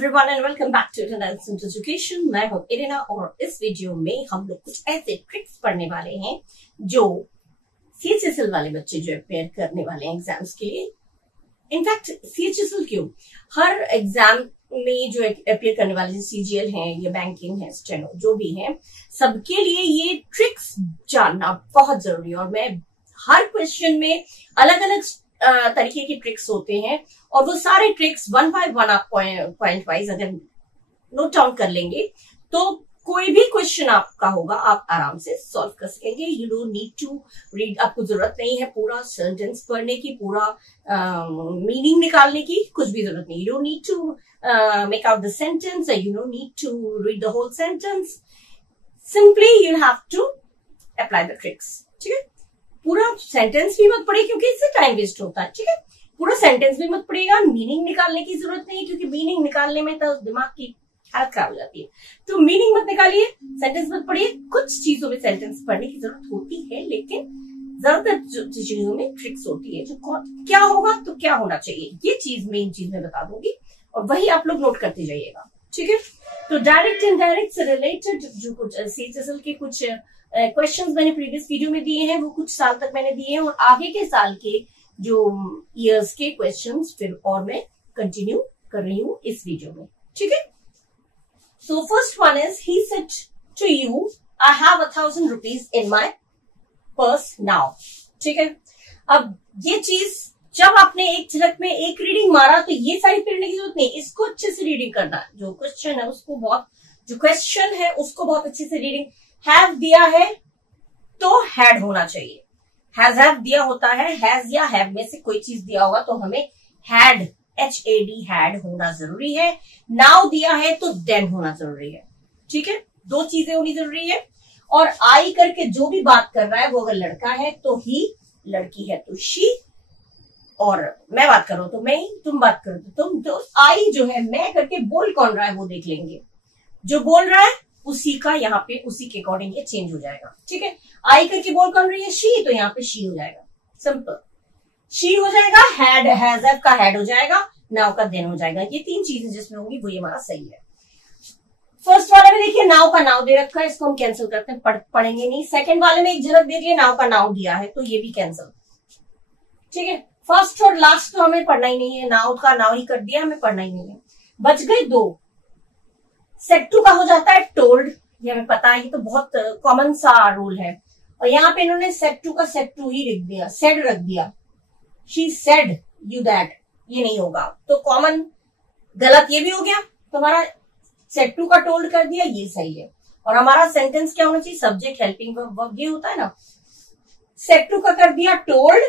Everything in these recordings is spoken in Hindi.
Everyone and welcome back to international education. मैं हूं इरिना और इस वीडियो में हम लोग कुछ ऐसे ट्रिक्स पढ़ने वाले हैं जो सीएचएसएल वाले बच्चे जो अपेयर करने वाले हैं एग्जाम्स के लिए। इनफैक्ट सीएचएसएल क्यों, हर एग्जाम में जो अपेयर करने वाले सीजीएल हैं या बैंकिंग है, स्टेनो जो भी है, सबके लिए ये ट्रिक्स जानना बहुत जरूरी है। और मैं हर क्वेश्चन में अलग अलग तरीके के ट्रिक्स होते हैं और वो सारे ट्रिक्स वन बाय वन आप पॉइंट वाइज अगर नोट डाउन कर लेंगे तो कोई भी क्वेश्चन आपका होगा आप आराम से सॉल्व कर सकेंगे। You don't need to read, आपको जरूरत नहीं है पूरा सेंटेंस पढ़ने की, पूरा मीनिंग निकालने की, कुछ भी जरूरत नहीं। You don't need to make out the sentence, you don't need to read the whole sentence, simply you have to apply the tricks. ठीक है, पूरा सेंटेंस भी मत पढ़े क्योंकि इससे टाइम वेस्ट होता है। ठीक है, पूरा सेंटेंस भी मत पढ़ेगा, मीनिंग निकालने की जरूरत नहीं क्योंकि मीनिंग निकालने में तो दिमाग की हालत खराब हो जाती है। तो मीनिंग मत निकालिए, सेंटेंस मत पढ़िए। कुछ चीजों में सेंटेंस पढ़ने की जरूरत होती है लेकिन ज्यादातर चीजों में ट्रिक्स होती है। जो क्या होगा तो क्या होना चाहिए, ये चीज मेन चीज मैं बता दूंगी और वही आप लोग नोट करते जाइएगा। ठीक है, तो डायरेक्ट इनडायरेक्ट से रिलेटेड जो कुछ सीएचएसएल के कुछ क्वेश्चंस मैंने प्रीवियस वीडियो में दिए हैं, वो कुछ साल तक मैंने दिए हैं और आगे के साल के जो ईयर्स के क्वेश्चंस फिर और मैं कंटिन्यू कर रही हूँ इस वीडियो में। ठीक है, so first one is he said to you I have 1,000 rupees in my purse now. ठीक है, अब ये चीज जब आपने एक झलक में एक रीडिंग मारा तो ये सारी पढ़ने की जरूरत नहीं, इसको अच्छे से रीडिंग करना है। जो क्वेश्चन है उसको बहुत अच्छे से रीडिंग। हैव दिया है तो हैड होना चाहिए, हैज हैव दिया होता है, हैज या हैव में से कोई चीज दिया होगा तो हमें हैड HAD हैड होना जरूरी है। नाउ दिया है तो देन होना जरूरी है। ठीक है, दो चीजें होनी जरूरी है। और आई करके जो भी बात कर रहा है वो अगर लड़का है तो ही, लड़की है तो शी, और मैं बात करूं तो मैं, तुम बात करो तो तुम। तो आई जो है मैं करके बोल कौन रहा है वो देख लेंगे, जो बोल रहा है उसी का यहाँ पे उसी के अकॉर्डिंग ये चेंज हो जाएगा। ठीक है, आई करके बोल कौन रही है, शी, तो यहाँ पे शी हो जाएगा, सिंपल शी हो जाएगा। हैड हैज हैव का हैड हो जाएगा, नाउ का देन हो जाएगा। ये तीन चीजें जिसमें होंगी वो ये हमारा सही है। फर्स्ट वाले में देखिए नाउ का नाउ दे रखा है, इसको हम कैंसिल करते हैं, पढ़ेंगे नहीं। सेकंड वाले में एक झलक देख लिया, नाउ का नाउ दिया है तो ये भी कैंसिल। ठीक है, फर्स्ट और लास्ट तो हमें पढ़ना ही नहीं है, नाउ का नाउ ही कर दिया, हमें पढ़ना ही नहीं है। बच गए दो। सेट टू का हो जाता है टोल्ड, ये हमें पता है, ये तो बहुत कॉमन सा रूल है। और यहाँ पे इन्होंने सेट टू का सेट टू ही लिख दिया, सेड रख दिया, शी सेड यू दैट, ये नहीं होगा तो कॉमन गलत ये भी हो गया। तो हमारा सेट टू का टोल्ड कर दिया, ये सही है। और हमारा सेंटेंस क्या होना चाहिए, सब्जेक्ट हेल्पिंग वर्ब ये होता है ना। सेट टू का कर दिया टोल्ड,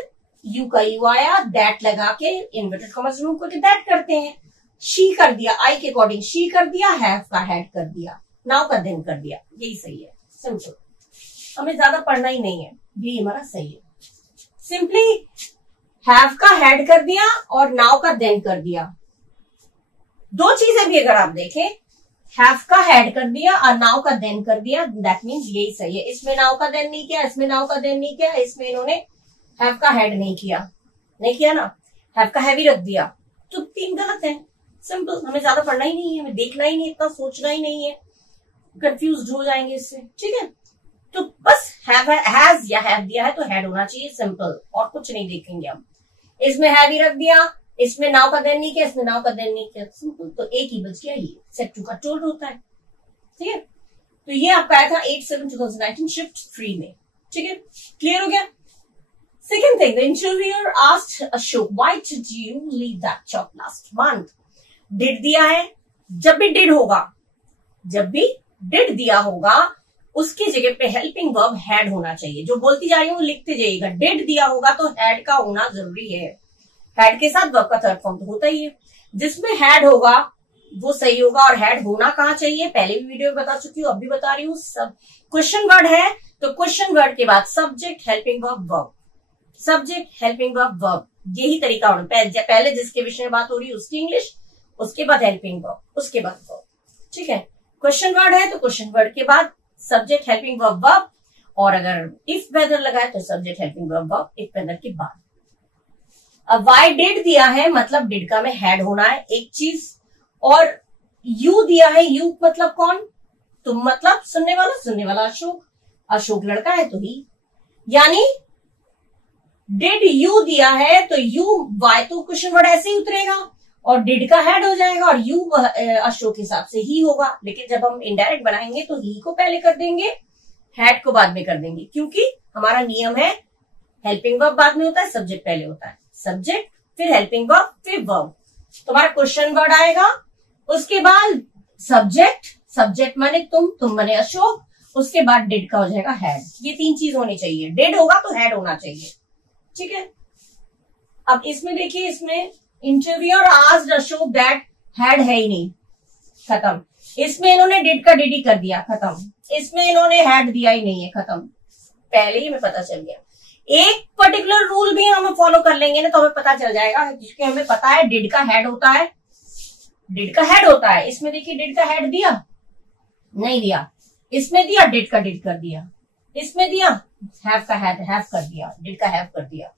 यू का यू आया, दैट लगा के इन्वर्टेड कॉमर्स रिमूव करके दैट करते हैं। शी कर दिया, आई के अकॉर्डिंग शी कर दिया, हैव का हैड कर दिया, नाउ का देन कर दिया, यही सही है। सिंपल, हमें ज्यादा पढ़ना ही नहीं है, ये हमारा सही है। सिंपली हैव का हैड कर दिया और नाउ का देन कर दिया। दो चीजें भी अगर आप देखें, हैव का हैड कर दिया और नाउ का देन कर दिया, दैट मीन्स यही सही है। इसमें नाउ का देन नहीं किया, इसमें नाउ का देन नहीं किया, इसमें इन्होंने हैव का हैड नहीं किया ना, हैव का हैवी रख दिया, तो तीन गलत है। सिंपल, हमें ज्यादा पढ़ना ही नहीं है, हमें देखना ही नहीं, इतना सोचना ही नहीं है, कंफ्यूज हो जाएंगे इससे। ठीक है, तो बस हैज या हैव दिया है तो हैड होना चाहिए, सिंपल, और कुछ नहीं देखेंगे हम। इसमें हैव ही रख दिया, इसमें नाउ का देन नहीं किया, इसमें नाउ का देन नहीं किया, सिंपल, तो एक ही बच गया, ये सेट टू का टोल्ड होता है। ठीक है, तो ये आपका आया था 8/7/2019 शिफ्ट 3 में। ठीक है, क्लियर हो गया। Second thing, the interviewer asked Ashok, why did you leave that job last month? Did दिया है, जब भी did दिया होगा उसकी जगह पे हेल्पिंग वर्ब हैड होना चाहिए। जो बोलती जा रही हूँ लिखते जाइएगा। did दिया होगा तो हैड का होना जरूरी है। हैड के साथ वर्ब का थर्ड फॉर्म तो होता ही है। जिसमें हैड होगा वो सही होगा। और हैड होना कहाँ चाहिए, पहले भी वीडियो में बता चुकी हूँ, अब भी बता रही हूँ। सब क्वेश्चन वर्ड है तो क्वेश्चन वर्ड के बाद subject helping verb verb, subject helping verb verb, यही तरीका होना। पहले जिसके विषय में बात हो रही है उसकी इंग्लिश, उसके बाद हेल्पिंग वर्ब, उसके बाद वर्ब। ठीक है, क्वेश्चन वर्ड है तो क्वेश्चन वर्ड के बाद सब्जेक्ट हेल्पिंग वर्ब वर्ब, और अगर इफ वेदर लगा है तो subject helping verb verb if whether के बाद। अब वाई डिड दिया है मतलब डिड का में हैड होना है एक चीज, और यू दिया है, यू मतलब कौन, तुम मतलब सुनने वाला अशोक, अशोक लड़का है तो ही, यानी डिड यू दिया है तो यू वाई तो क्वेश्चन वर्ड ऐसे ही उतरेगा और डिड का हेड हो जाएगा और यू अशोक के हिसाब से ही होगा। लेकिन जब हम इनडायरेक्ट बनाएंगे तो ही को पहले कर देंगे, हेड को बाद में कर देंगे, क्योंकि हमारा नियम है हेल्पिंग वर्ब बाद में होता है, सब्जेक्ट पहले होता है, सब्जेक्ट फिर हेल्पिंग वर्ब फिर वर्ब। तो हमारा क्वेश्चन वर्ड आएगा, उसके बाद सब्जेक्ट, सब्जेक्ट माने तुम माने अशोक, उसके बाद डिड का हो जाएगा हेड। ये तीन चीज होनी चाहिए, डिड होगा तो हेड होना चाहिए, ठीक है। अब इसमें देखिए, इसमें interviewer asked Ashok that head है ही नहीं, खत्म। इसमें इन्होंने डिड का डिड ही कर दिया, खत्म। इसमें इन्होंने हेड दिया ही नहीं है, खत्म। पहले ही हमें पता चल गया। एक पर्टिकुलर रूल भी हम फॉलो कर लेंगे ना तो हमें पता चल जाएगा, क्योंकि हमें पता है डिड का हेड होता है, डिड का हेड होता है। इसमें देखिए डिड का हेड दिया नहीं दिया, इसमें दिया डिड का डिड कर दिया, इसमें दिया हैव का हेड हैव कर दिया, डिड का हैव कर दिया।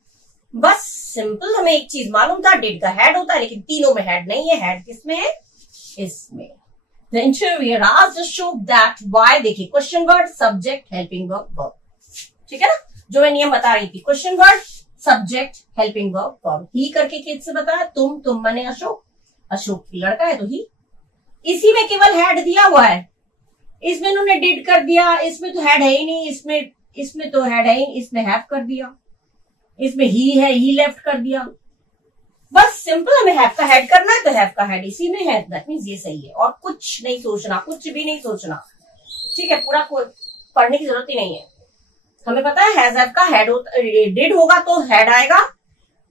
बस सिंपल, हमें एक चीज मालूम था डिड का हेड होता है, लेकिन तीनों में हेड नहीं है। हेड किसमें है, इसमें। The interviewer asked Ashok that why, देखिए question word subject helping verb verb, ठीक है ना, जो मैं नियम बता रही थी, question word subject helping verb verb. ही करके किससे बताया, तुम माने अशोक, अशोक लड़का है तो ही। इसी में केवल हेड दिया हुआ है, इसमें इन्होंने डिड कर दिया, इसमें तो हेड है ही नहीं, इसमें तो हेड है ही, इसमें हैव कर दिया, इसमें ही है ही लेफ्ट कर दिया। बस सिंपल, हमें हैव का हेड करना है तो हैव का हेड इसी में है, दैट मींस ये सही है। और कुछ नहीं सोचना, कुछ भी नहीं सोचना, ठीक है। पूरा पढ़ने की जरूरत ही नहीं है, हमें पता है हैज हैव का हेड होता, डिड होगा तो हेड आएगा,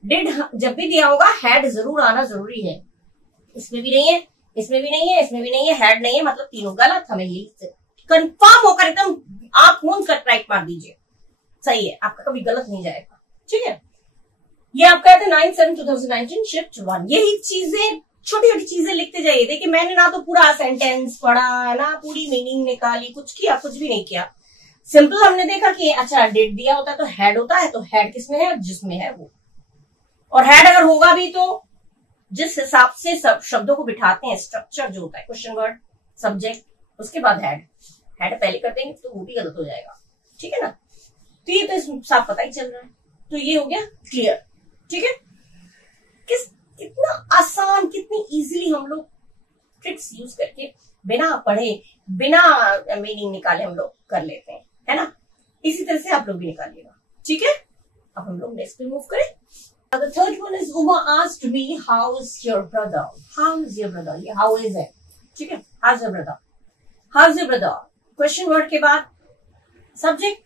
डिड जब भी दिया होगा हेड जरूर आना जरूरी है। इसमें भी नहीं है, इसमें भी नहीं है, इसमें भी नहीं है, हेड नहीं है, मतलब तीनों गलत। हमें यही कंफर्म होकर एकदम आंख मूंद कर ट्राइक मार दीजिए, सही है, आपका कभी गलत नहीं जाएगा, ठीक है। ये आपका है 9/7/2019 शिफ्ट 1। यही चीजें, छोटी छोटी चीजें लिखते जाइए। देखिए मैंने ना तो पूरा सेंटेंस पढ़ा है ना पूरी मीनिंग निकाली, कुछ किया, कुछ भी नहीं किया। सिंपल हमने देखा कि अच्छा डिड दिया होता है तो हेड होता है, तो हेड किसमें है, जिसमें है वो। और हेड अगर होगा भी तो जिस हिसाब से सब शब्दों को बिठाते हैं, स्ट्रक्चर जो होता है, क्वेश्चन वर्ड सब्जेक्ट उसके बाद हेड, हेड पहले कर देंगे तो वो भी गलत हो जाएगा, ठीक है ना। तो ये तो साफ पता ही चल रहा है, तो ये हो गया क्लियर, ठीक है। कितना आसान, कितनी इजीली हम लोग ट्रिक्स यूज करके बिना पढ़े बिना मीनिंग निकाले हम लोग कर लेते हैं, है ना। इसी तरह से आप लोग भी निकालिएगा, ठीक है। अब हम लोग नेक्स्ट पे मूव करें। The third one is Uma asked me, how's your brother? How's your brother? ये how is है, ठीक है। How's your brother? How's your brother? Question word के बाद subject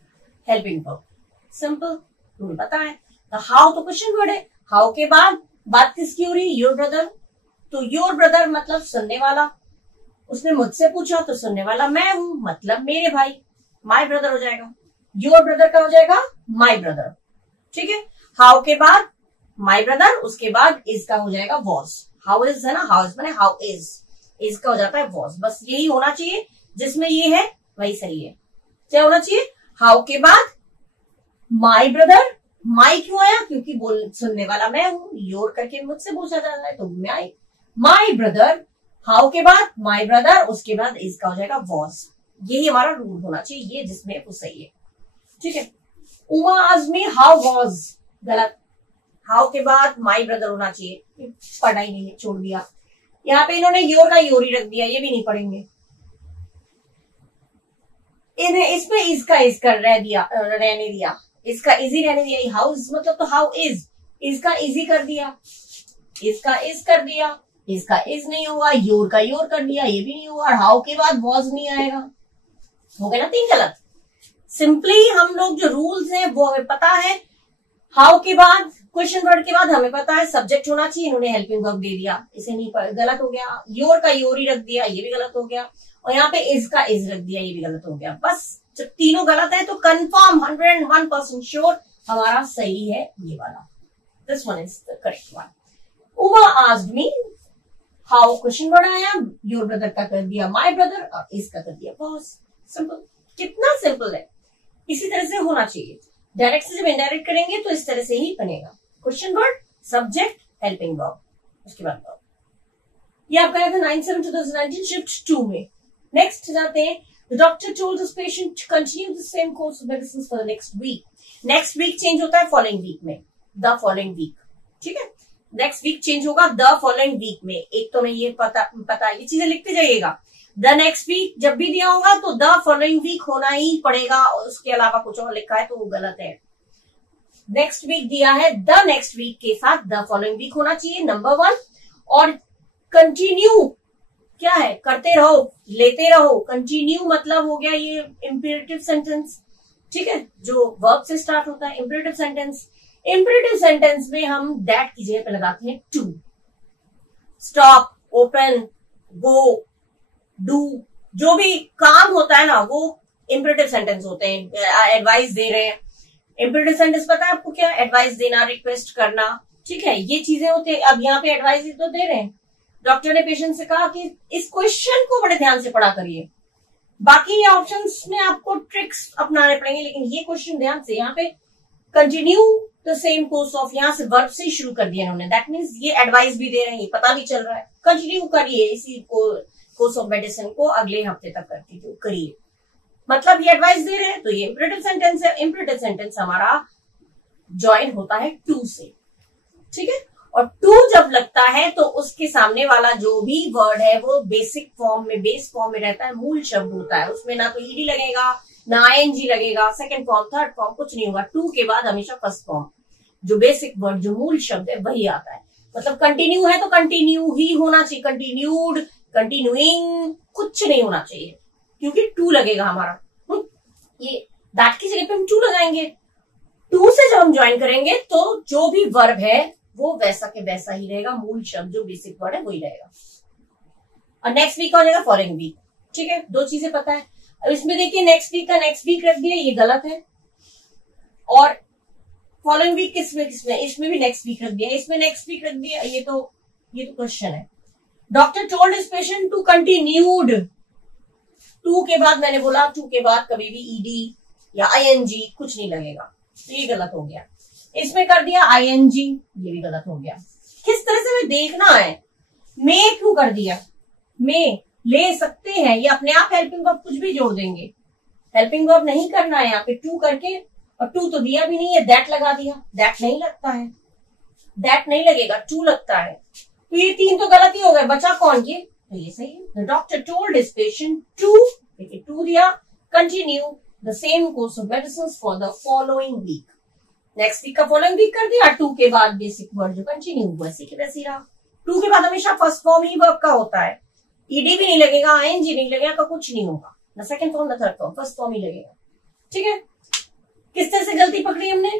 helping verb, simple rule पता है। तो हाउ तो क्वेश्चन वर्ड है, हाउ के बाद बात किसकी हो रही, योर ब्रदर। तो योर ब्रदर मतलब सुनने वाला, उसने मुझसे पूछा तो सुनने वाला मैं हूं, मतलब मेरे भाई, माय ब्रदर हो जाएगा। योर ब्रदर का हो जाएगा माय ब्रदर, ठीक है। हाउ के बाद माय ब्रदर, उसके बाद इज का हो जाएगा वॉज। हाउ इज है ना, हाउ इज मैंने हाउ इज का हो जाता है वॉज। बस यही होना चाहिए, जिसमें ये है वही सही है। क्या होना चाहिए, हाउ के बाद माय ब्रदर, माई क्यों आया, क्योंकि बोल सुनने वाला मैं हूं, योर करके मुझसे पूछा जा रहा है तो माय ब्रदर। हाउ के बाद माय ब्रदर, उसके बाद इज का हो जाएगा वॉज। यही हमारा रूल होना चाहिए, ये जिसमें वो सही है, ठीक है। Uma asked me how was, गलत। हाउ के बाद माय ब्रदर होना चाहिए, पढ़ा ही नहीं, छोड़ दिया। यहाँ पे इन्होंने योर का योर ही रख दिया, ये भी नहीं पढ़ेंगे। इन्हें इसमें इसका इज कर रहने दिया, इसका इजी रहने दिया। हाउस मतलब तो हाउ इज, इसका इजी कर दिया, इसका इज कर दिया, इसका इज नहीं होगा, योर का योर कर दिया, ये भी नहीं होगा। और हाउ के बाद वॉज नहीं आएगा, हो गया ना तीन गलत। सिंपली हम लोग जो रूल्स हैं वो हमें पता है। हाउ के बाद क्वेश्चन वर्ड के बाद हमें पता है सब्जेक्ट होना चाहिए, इन्होंने हेल्पिंग वर्ब दे दिया, इसे नहीं गलत हो गया। योर का योर ही रख दिया, ये भी गलत हो गया। और यहाँ पे इज का इज रख दिया, ये भी गलत हो गया। बस जब तीनों गलत है तो कंफर्म 101% श्योर हमारा सही है ये वाला, this one is the correct one. Uma asked me how, question word आया, योर ब्रदर का कर दिया माय ब्रदर, और इसका कर दिया बॉस। सिंपल, कितना सिंपल है, इसी तरह से होना चाहिए। डायरेक्ट से जब इनडायरेक्ट करेंगे तो इस तरह से ही बनेगा। Question word subject helping verb, उसके बाद वर्ब, ये आपका आया था 9/7/2019 शिफ्ट 2 में। नेक्स्ट जाते हैं, the doctor told this patient to continue the same course of medicine for the next week. Next week change होता है फॉलोइंग वीक में, द फॉलोइंग वीक, ठीक है। नेक्स्ट वीक चेंज होगा द फॉलोइंग वीक में। एक तो मैं ये पता ये चीजें लिखते जाइएगा। द नेक्स्ट वीक जब भी दिया होगा तो द फॉलोइंग वीक होना ही पड़ेगा, और उसके अलावा कुछ और लिखा है तो वो गलत है। नेक्स्ट वीक दिया है, द नेक्स्ट वीक के साथ द फॉलोइंग वीक होना चाहिए, नंबर 1। और कंटिन्यू क्या है, करते रहो, लेते रहो। कंटिन्यू मतलब हो गया ये इंपेरेटिव सेंटेंस, ठीक है, जो वर्ब से स्टार्ट होता है। इंपेरेटिव सेंटेंस, इंपेरेटिव सेंटेंस में हम दैट की जगह पे लगाते हैं to. Stop, open, go, do, जो भी काम होता है ना वो इंपेरेटिव सेंटेंस होते हैं। एडवाइस दे रहे हैं, इंपेरेटिव सेंटेंस पता है आपको क्या, एडवाइस देना, रिक्वेस्ट करना, ठीक है, ये चीजें होती है। अब यहाँ पे एडवाइस तो दे रहे हैं। डॉक्टर ने पेशेंट से कहा कि इस क्वेश्चन को बड़े ध्यान से पढ़ा करिए। बाकी ये ऑप्शंस में आपको ट्रिक्स अपनाने पड़ेंगे, लेकिन ये क्वेश्चन ध्यान से। यहाँ पे continue the same course of, यहाँ से वर्ब से ही शुरू कर दिया इन्होंने। दैट मीन्स ये एडवाइस भी दे रहे हैं, ये पता भी चल रहा है। कंटिन्यू करिए इसी कोर्स ऑफ मेडिसिन को अगले हफ्ते तक करिए, मतलब ये एडवाइस दे रहे हैं। तो ये इंपेरेटिव सेंटेंस है। इंपेरेटिव सेंटेंस हमारा ज्वाइन होता है टू से, ठीक है। और टू जब लगता है तो उसके सामने वाला जो भी वर्ड है वो बेसिक फॉर्म में, बेस फॉर्म में रहता है, मूल शब्द होता है। उसमें ना तो ईडी लगेगा, ना आईएनजी लगेगा, सेकंड फॉर्म, थर्ड फॉर्म, कुछ नहीं होगा। टू के बाद हमेशा फर्स्ट फॉर्म, जो बेसिक वर्ड, जो मूल शब्द है वही आता है। मतलब कंटिन्यू है तो कंटिन्यू ही होना चाहिए, कंटिन्यूड, कंटिन्यूइंग कुछ नहीं होना चाहिए, क्योंकि टू लगेगा हमारा। ये दैट की जगह पे हम टू लगाएंगे। टू से जब हम ज्वाइन करेंगे तो जो भी वर्ब है वो वैसा के वैसा ही रहेगा, मूल शब्द जो बेसिक वर्ड है वही रहेगा। और नेक्स्ट वीक हो जाएगा फॉलोइंग वीक, ठीक है। दो चीजें पता है। अब इसमें देखिए नेक्स्ट वीक का नेक्स्ट वीक रख दिया, ये गलत है। और फॉलोइंग वीक किसमें किसमें, इसमें भी नेक्स्ट वीक रख दिया, इसमें नेक्स्ट वीक रख दिया। ये तो क्वेश्चन है। Doctor told his patient to continued. To के बाद मैंने बोला, टू के बाद कभी भी ईडी या आईएनजी कुछ नहीं लगेगा, तो ये गलत हो गया। इसमें कर दिया आईएनजी, ये भी गलत हो गया। किस तरह से हमें देखना है। मे क्यों कर दिया, मे ले सकते हैं, ये अपने आप हेल्पिंग वर्ब कुछ भी जोड़ देंगे। हेल्पिंग वर्ब नहीं करना है यहाँ पे टू करके, और टू तो दिया भी नहीं है, दैट लगा दिया। दैट नहीं लगता है, दैट नहीं लगेगा, टू लगता है। तो ये तीन तो गलत ही हो गए, बचा कौन, ये तो ये सही है। The doctor told his patient to, देखिए टू दिया, continue the same course of medicine for the following week. Next week का फॉलोइंग वीक कर दिया। टू के बाद बेसिक वर्ड जो कंटिन्यू वैसे के वैसे रहा। टू के बाद हमेशा फर्स्ट फॉर्म ही वर्ब का होता है, ईडी भी नहीं लगेगा, आईएनजी नहीं लगेगा, का कुछ नहीं होगा, ना सेकंड फॉर्म ना थर्ड फॉर्म, फर्स्ट फॉर्म ही लगेगा, ठीक है। किस तरह से गलती पकड़ी हमने,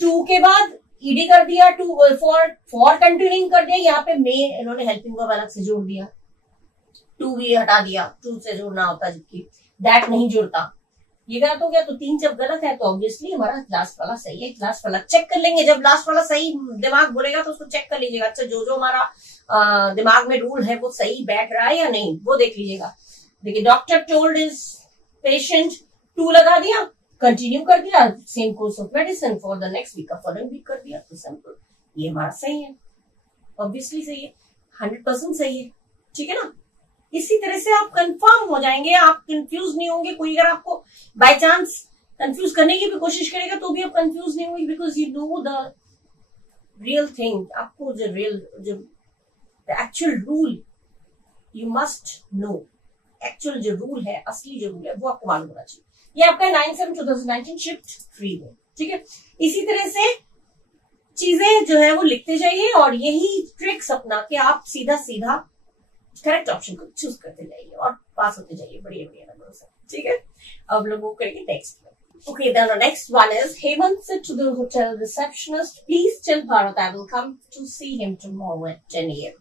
टू के बाद ईडी कर दिया, टू फॉर कंटिन्यूइंग कर दिया। यहाँ पे मे इन्होंने हेल्पिंग वर्ब अलग से जोड़ दिया, टू भी हटा दिया, टू से जोड़ना होता जबकि दैट नहीं जुड़ता। ये गलत हो गया। तो तीन जब गलत है तो ऑब्वियसली हमारा लास्ट वाला सही है। लास्ट वाला चेक कर लेंगे, जब लास्ट वाला सही दिमाग बोलेगा तो उसको चेक कर लीजिएगा। अच्छा, जो हमारा दिमाग में रूल है वो सही बैठ रहा है या नहीं, वो देख लीजिएगा। देखिए doctor told his patient, to लगा दिया, कंटिन्यू कर दिया, same course of medicine for the next week का फॉलोइंग वीक कर दिया, तो सिंपल, ये हमारा सही है, ऑब्वियसली सही है, 100% सही है, ठीक है ना। इसी तरह से आप कंफर्म हो जाएंगे, आप कंफ्यूज नहीं होंगे। कोई अगर आपको बाय चांस कंफ्यूज करने की भी कोशिश करेगा तो भी आप कंफ्यूज नहीं होंगे, because you know the real thing. आपको जो actual rule you must know, actual जो रूल है, असली जो रूल है वो आपको मालूम होना चाहिए। ये आपका 9/7/2019 शिफ्ट 3 में, ठीक है। इसी तरह से चीजें जो है वो लिखते जाइए और यही ट्रिक्स अपना के आप सीधा सीधा करेक्ट ऑप्शन को चूज करते जाइए और पास होते जाइए बढ़िया बढ़िया नंबरों से, ठीक है। अब लोग वो करेंगे नेक्स्ट में। Okay, then the next one is Hemant said to the hotel receptionist, "Please tell Bharat I will come to see him tomorrow at 10 a.m."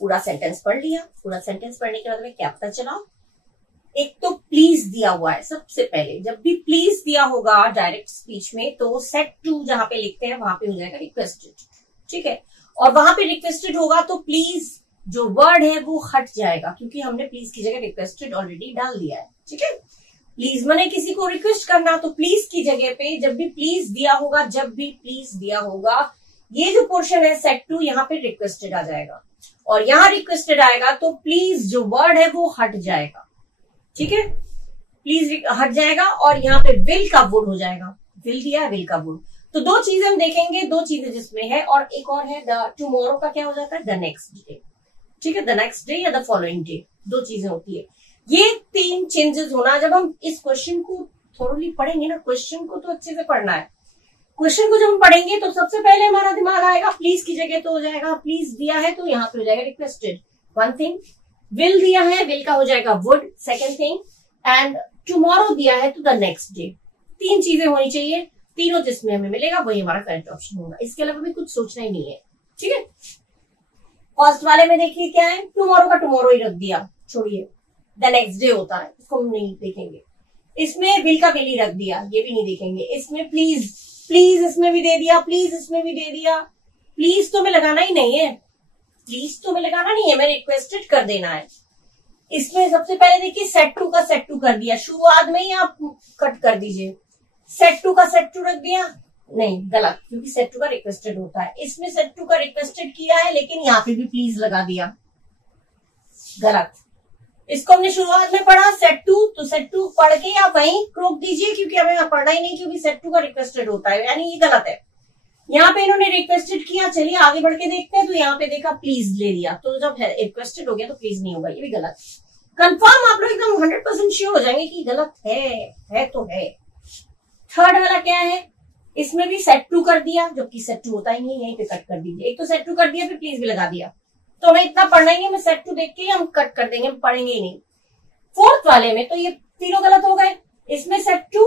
पूरा सेंटेंस पढ़ लिया। पूरा सेंटेंस पढ़ने के बाद में क्या पता चला, एक तो प्लीज दिया हुआ है। सबसे पहले जब भी प्लीज दिया होगा डायरेक्ट स्पीच में तो सेट टू जहां पे लिखते हैं वहां पे हो जाएगा रिक्वेस्टेड, ठीक है। और वहां पे रिक्वेस्टेड होगा तो प्लीज जो वर्ड है वो हट जाएगा, क्योंकि हमने प्लीज की जगह रिक्वेस्टेड ऑलरेडी डाल दिया है, ठीक है। प्लीज मैंने किसी को रिक्वेस्ट करना, तो प्लीज की जगह पे जब भी प्लीज दिया होगा, जब भी प्लीज दिया होगा, ये जो पोर्शन है सेट टू, यहाँ पे रिक्वेस्टेड आ जाएगा। और यहाँ रिक्वेस्टेड आएगा तो प्लीज जो वर्ड है वो हट जाएगा, ठीक है, प्लीज हट जाएगा और यहाँ पे विल का वुड हो जाएगा, विल दिया विल का वुड। तो दो चीजें हम देखेंगे, दो चीजें जिसमें है, और एक और है द टुमारो का क्या हो जाता है, द नेक्स्ट डे, ठीक है, द नेक्स्ट डे या द फॉलोइंग डे, दो चीजें होती है। ये तीन चेंजेस होना। जब हम इस क्वेश्चन को थोड़ी पढ़ेंगे ना, क्वेश्चन को तो अच्छे से पढ़ना है, क्वेश्चन को जब हम पढ़ेंगे तो सबसे पहले हमारा दिमाग आएगा प्लीज की जगह तो हो जाएगा प्लीज दिया है तो यहाँ पे हो जाएगा रिक्वेस्टेड, वन थिंग, विल दिया है विल का हो जाएगा would, second thing, and tomorrow दिया है तो द नेक्स्ट डे। तीन चीजें होनी चाहिए, तीनों जिसमें हमें मिलेगा वही हमारा करेक्ट ऑप्शन होगा, इसके अलावा भी कुछ सोचना ही नहीं है, ठीक है। फर्स्ट वाले में देखिए क्या है, टुमारो का टुमारो ही रख दिया, छोड़िए, द नेक्स्ट डे होता है, इसको हम नहीं देखेंगे। इसमें विल का विल ही रख दिया, ये भी नहीं देखेंगे। इसमें प्लीज, प्लीज इसमें भी दे दिया, प्लीज इसमें भी दे दिया, प्लीज तो हमें लगाना ही नहीं है, प्लीज तो हमें लगाना नहीं है, हमें रिक्वेस्टेड कर देना है। इसमें सबसे पहले देखिए सेट टू का सेट टू कर दिया, शुरुआत में ही आप कट कर दीजिए, सेट टू का सेट टू रख दिया, नहीं गलत, क्योंकि सेट टू का रिक्वेस्टेड होता है। इसमें सेट टू का रिक्वेस्टेड किया है लेकिन यहाँ पे भी प्लीज लगा दिया, गलत। इसको हमने शुरुआत में पढ़ा सेट टू, तो सेट टू पढ़ के आप वहीं रोक दीजिए क्योंकि हमें यहाँ पढ़ना ही नहीं, क्योंकि सेट टू का रिक्वेस्टेड होता है, यानी ये गलत है। यहाँ पे इन्होंने रिक्वेस्टेड किया, चलिए आगे बढ़ के देखते हैं, तो यहाँ पे देखा प्लीज ले दिया, तो जब रिक्वेस्टेड हो गया तो प्लीज नहीं होगा, ये भी गलत। कंफर्म आप लोग एकदम 100% श्योर हो जाएंगे कि गलत है तो है। थर्ड वाला क्या है, इसमें भी सेट टू कर दिया, जबकि सेट टू होता ही नहीं, यहीं पे कट कर दीजिए। एक तो सेट टू कर दिया फिर प्लीज भी लगा दिया, तो हमें इतना पढ़ना ही है, हमें सेट टू देख के हम कट कर देंगे, हम पढ़ेंगे ही नहीं। फोर्थ वाले में तो ये तीनों गलत हो गए, इसमें सेट टू,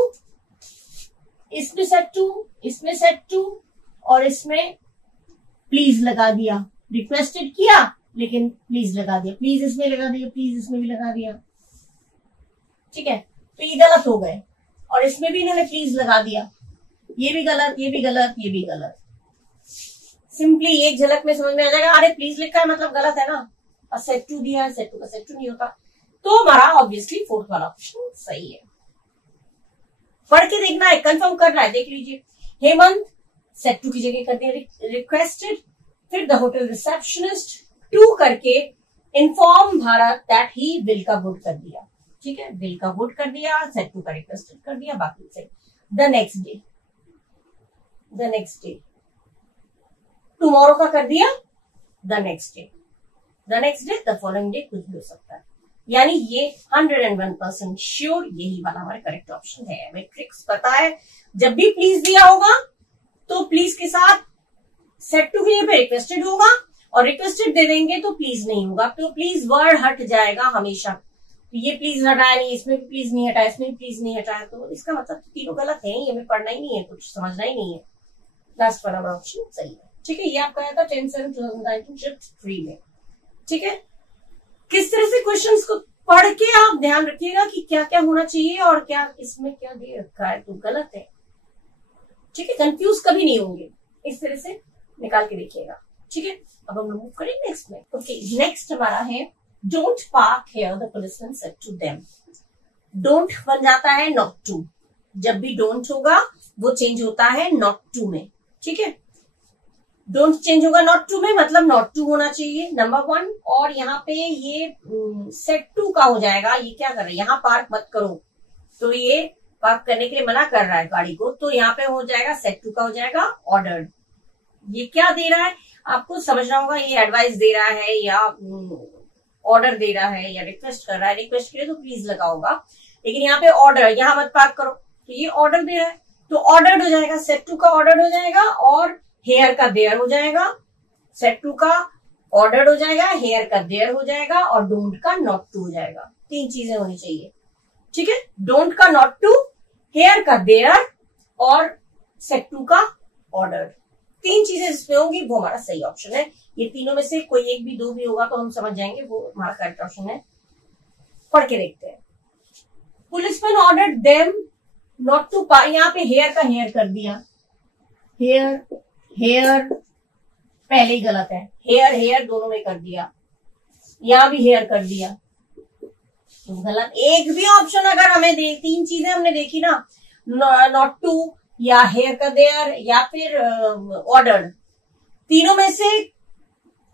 इसमें सेट टू, इसमें सेट टू, और इसमें प्लीज लगा दिया, रिक्वेस्टेड किया लेकिन प्लीज लगा दिया, प्लीज इसमें लगा दिया, प्लीज इसमें भी लगा दिया, ठीक है, तो ये गलत हो गए। और इसमें भी इन्होंने प्लीज लगा दिया, ये भी गलत, ये भी गलत, ये भी गलत। सिंपली एक झलक में समझ में आ जाएगा, अरे प्लीज लिखा है मतलब गलत है ना, और सेट टू दिया है, सेट टू का सेट टू नहीं होता, तो हमारा ऑब्वियसली फोर्थ वाला ऑप्शन सही है। पढ़ के देखना है, कंफर्म करना है, देख लीजिए। हेमंत सेट टू की जगह कर दिया रिक्वेस्टेड, फिर द होटल रिसेप्शनिस्ट टू करके inform Bharat that he will का वुड कर दिया, ठीक है, विल का वुड कर दिया, सेट टू का रिक्वेस्टेड कर दिया, बाकी से the next day, the next day, tomorrow का कर दिया the next day, the next day, the following day, कुछ भी हो सकता है। यानी ये 101% श्योर यही वाला हमारा करेक्ट ऑप्शन है। हमें ट्रिक्स पता है, जब भी प्लीज दिया होगा तो प्लीज के साथ सेट टू के पे रिक्वेस्टेड होगा, और रिक्वेस्टेड दे देंगे तो प्लीज नहीं होगा, तो प्लीज वर्ड हट जाएगा हमेशा। तो ये प्लीज हटाया नहीं, इसमें भी प्लीज नहीं हटाया, इसमें भी प्लीज नहीं हटाया, तो इसका मतलब तीनों गलत है ही, हमें पढ़ना ही नहीं है, कुछ समझना ही नहीं है। लास्ट वाला ऑप्शन सही है, ठीक है। ये आपका आया था 10/7/2019 शिफ्ट 3 में, ठीक है। किस तरह से क्वेश्चंस को पढ़ के आप ध्यान रखिएगा कि क्या क्या होना चाहिए और क्या इसमें क्या दे रखा है तो गलत है, ठीक है। कंफ्यूज कभी नहीं होंगे, इस तरह से निकाल के देखिएगा, ठीक है। अब हम मूव करें नेक्स्ट में। ओके, नेक्स्ट हमारा है don't park here, the policeman said to them. Don't बन जाता है नॉट टू, जब भी डोंट होगा वो चेंज होता है नॉट टू में, ठीक है। डोंट चेंज होगा नॉट टू में, मतलब नॉट टू होना चाहिए, नंबर 1। और यहाँ पे ये सेट टू का हो जाएगा, ये क्या कर रहा है, यहाँ पार्क मत करो, तो ये पार्क करने के लिए मना कर रहा है गाड़ी को, तो यहाँ पे हो जाएगा सेट टू का हो जाएगा ऑर्डर्ड। ये क्या दे रहा है आपको समझना होगा, ये एडवाइस दे रहा है या ऑर्डर दे रहा है या रिक्वेस्ट कर रहा है। रिक्वेस्ट के लिए तो प्लीज लगा होगा, लेकिन यहाँ पे ऑर्डर, यहाँ मत पार्क करो, तो ये ऑर्डर दे रहा है, तो ऑर्डर्ड हो जाएगा, सेट टू का ऑर्डर हो जाएगा, और हेयर का देयर हो जाएगा, सेट टू का ऑर्डर्ड हो जाएगा, हेयर का देयर हो जाएगा, और डोंट का नॉट टू हो जाएगा। तीन चीजें होनी चाहिए, ठीक है। डोंट का नॉट टू, हेयर का देयर, और सेट टू का ऑर्डर्ड, तीन चीजें जिसमें होंगी वो हमारा सही ऑप्शन है। ये तीनों में से कोई एक भी, दो भी होगा तो हम समझ जाएंगे वो हमारा करेक्ट ऑप्शन है। पढ़ के देखते हैं। Policeman ordered them not to park, यहाँ पे हेयर का हेयर कर दिया, हेयर हेयर पहले ही गलत है, हेयर हेयर दोनों में कर दिया, यहां भी हेयर कर दिया, तो गलत। एक भी ऑप्शन अगर हमें दे, तीन चीजें हमने देखी ना, नॉट टू या हेयर का देयर या फिर ऑर्डर्ड, तीनों में से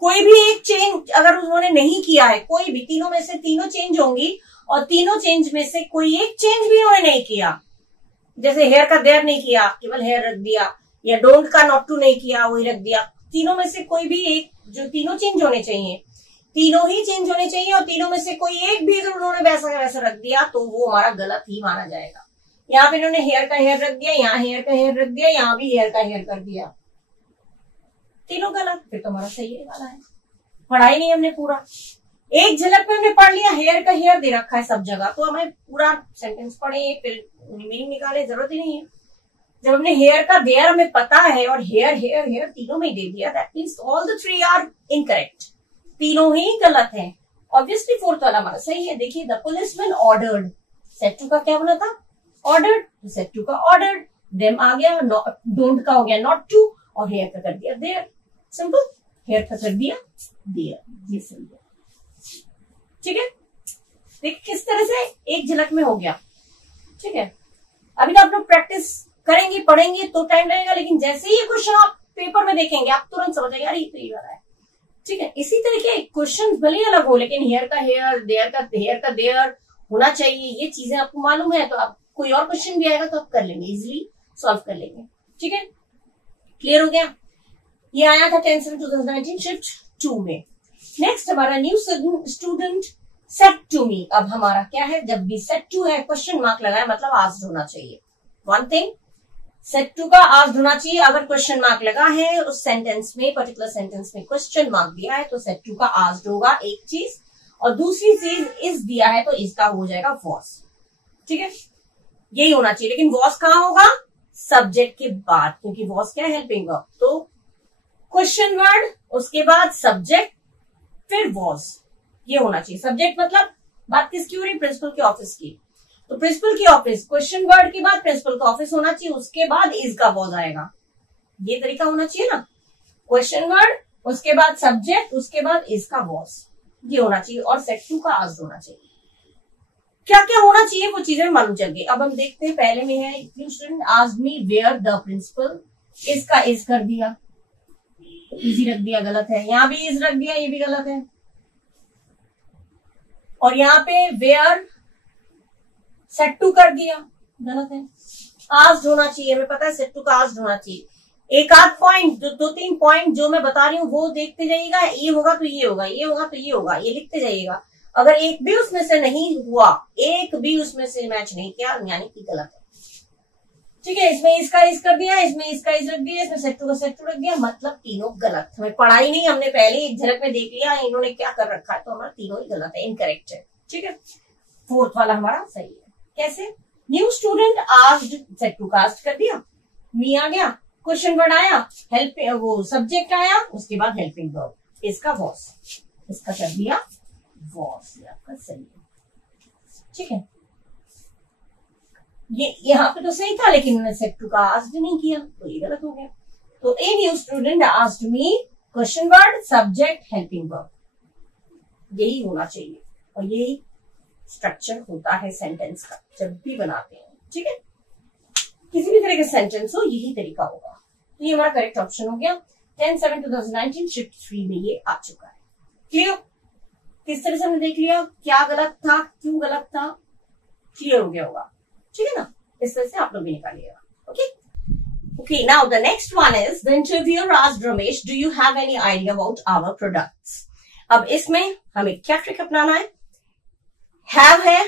कोई भी एक चेंज अगर उन्होंने नहीं किया है, कोई भी तीनों में से तीनों चेंज होंगी और तीनों चेंज में से कोई एक चेंज भी उन्होंने नहीं किया, जैसे हेयर का देयर नहीं किया, केवल हेयर रख दिया, या डोंट का नॉट टू नहीं किया, वही रख दिया, तीनों में से कोई भी एक, जो तीनों चेंज होने चाहिए, तीनों ही चेंज होने चाहिए, और तीनों में से कोई एक भी अगर उन्होंने वैसा का वैसा रख दिया तो वो हमारा गलत ही माना जाएगा। यहाँ पे इन्होंने हेयर का हेयर रख दिया, यहाँ हेयर का हेयर रख दिया, यहाँ भी हेयर का हेयर कर दिया, तीनों गलत, फिर तो हमारा सही वाला है। पढ़ाई नहीं हमने पूरा, एक झलक में हमने पढ़ लिया हेयर का हेयर दे रखा है सब जगह, तो हमें पूरा सेंटेंस पढ़े फिर मीनिंग निकाले, जरूरत ही नहीं है। जब हमने हेयर का देयर हमें पता है और हेयर हेयर हेयर तीनों में दे दिया, that means all the three are incorrect, तीनों ही गलत हैं। ऑब्वियसली फोर्थ वाला हमारा सही है। देखिए, the policeman ordered, said to का क्या बना था? ऑर्डर्ड, सेट टू का ऑर्डर्ड, देम आ गया, डोंट का हो गया नॉट टू, और हेयर का कर दिया देयर, सिंपल, हेयर का कर दिया देयर, ये सही है। ठीक है, देखिए किस तरह से एक झलक में हो गया। ठीक है, अभी तो आप लोग प्रैक्टिस करेंगे, पढ़ेंगे तो टाइम लगेगा, लेकिन जैसे ही ये क्वेश्चन आप पेपर में देखेंगे आप तुरंत समझ जाएंगे, अरे ये तो ये वाला है। ठीक है, इसी तरह के क्वेश्चन भले ही अलग हो, लेकिन हेयर का हेयर, देयर का हेयर का देयर होना चाहिए, ये चीजें आपको मालूम है, तो आप कोई और क्वेश्चन भी आएगा तो आप कर लेंगे, इजिली सॉल्व कर लेंगे। ठीक है, क्लियर हो गया? ये आया था 10/7/2019 शिफ्ट 2 में। नेक्स्ट हमारा new student said to me. अब हमारा क्या है, जब भी सेट टू है क्वेश्चन मार्क लगाए मतलब आस्क्ड होना चाहिए। वन थिंग, सेट टू का आस्क्ड होना चाहिए। अगर क्वेश्चन मार्क लगा है उस सेंटेंस में, पर्टिकुलर सेंटेंस में क्वेश्चन मार्क दिया है तो सेट टू का आस्क्ड होगा, एक चीज, और दूसरी चीज इज दिया है तो इसका हो जाएगा वॉस। ठीक है, यही होना चाहिए। लेकिन वॉस कहाँ होगा? सब्जेक्ट के बाद, क्योंकि वॉस क्या है? Helping verb. तो क्वेश्चन वर्ड, उसके बाद सब्जेक्ट, फिर वॉस, ये होना चाहिए। सब्जेक्ट मतलब बात किसकी हो रही? प्रिंसिपल के ऑफिस की। तो प्रिंसिपल की ऑफिस, क्वेश्चन वर्ड के बाद प्रिंसिपल का ऑफिस होना चाहिए, उसके बाद इज का वॉज आएगा। ये तरीका होना चाहिए ना, क्वेश्चन वर्ड, उसके बाद सब्जेक्ट, उसके बाद इज का वॉज, ये होना चाहिए। और सेट टू का आस्क्ड होना चाहिए। क्या क्या होना चाहिए वो चीजें मालूम चल गई। अब हम देखते हैं, पहले में है you student asked me where the principal, इसका इज कर दिया, इजी रख दिया, गलत है। यहाँ भी इज रख दिया, ये भी गलत है। और यहाँ पे वेयर सेट टू कर दिया, गलत है। आस्क्ड होना चाहिए, हमें पता है सेट टू का आस्क्ड होना चाहिए। एक आध पॉइंट, दो तीन पॉइंट जो मैं बता रही हूँ वो देखते जाइएगा, ये होगा तो ये होगा, ये होगा तो ये होगा, ये लिखते जाइएगा। अगर एक भी उसमें से नहीं हुआ, एक भी उसमें से मैच नहीं किया, यानी कि गलत है। ठीक है, इसमें इसका इस कर दिया, इसमें इसका इस रख दिया, इसमें सेट टू का सेट टू रख दिया, मतलब तीनों गलत। हमें पढ़ाई नहीं, हमने पहले एक झलक में देख लिया इन्होंने क्या कर रखा है, तो हमारा तीनों ही गलत है, इनकरेक्ट है। ठीक है, फोर्थ वाला हमारा सही है। कैसे? New student asked, said to कास्ट कर दिया, मी आ गया, क्वेश्चन वर्ड आया, हेल्प, वो सब्जेक्ट आया, उसके बाद हेल्पिंग वर्ब, इसका वॉस, इसका कर दिया वॉस, ये आपका सही है। ठीक है, ये यहाँ पे तो सही था, लेकिन उन्होंने सेट टू का आस्क्ड नहीं किया, तो ये गलत हो गया। तो a new student asked me, question word, subject, helping verb, यही होना चाहिए। और यही स्ट्रक्चर होता है सेंटेंस का जब भी बनाते हैं। ठीक है, किसी भी तरह का सेंटेंस हो यही तरीका होगा। तो ये हमारा करेक्ट ऑप्शन हो गया। 10/7/2019 शिफ्ट 3 में ये आ चुका है। क्लियर? किस तरह से हमने देख लिया क्या गलत था, क्यों गलत था, क्लियर हो गया होगा। ठीक है ना, इस तरह से आप लोग भी निकालिएगा। Okay, now the next one is the interviewer asked Ramesh, do you have any idea about our products. अब इसमें हमें क्या ट्रिक अपनाना है? हैव है,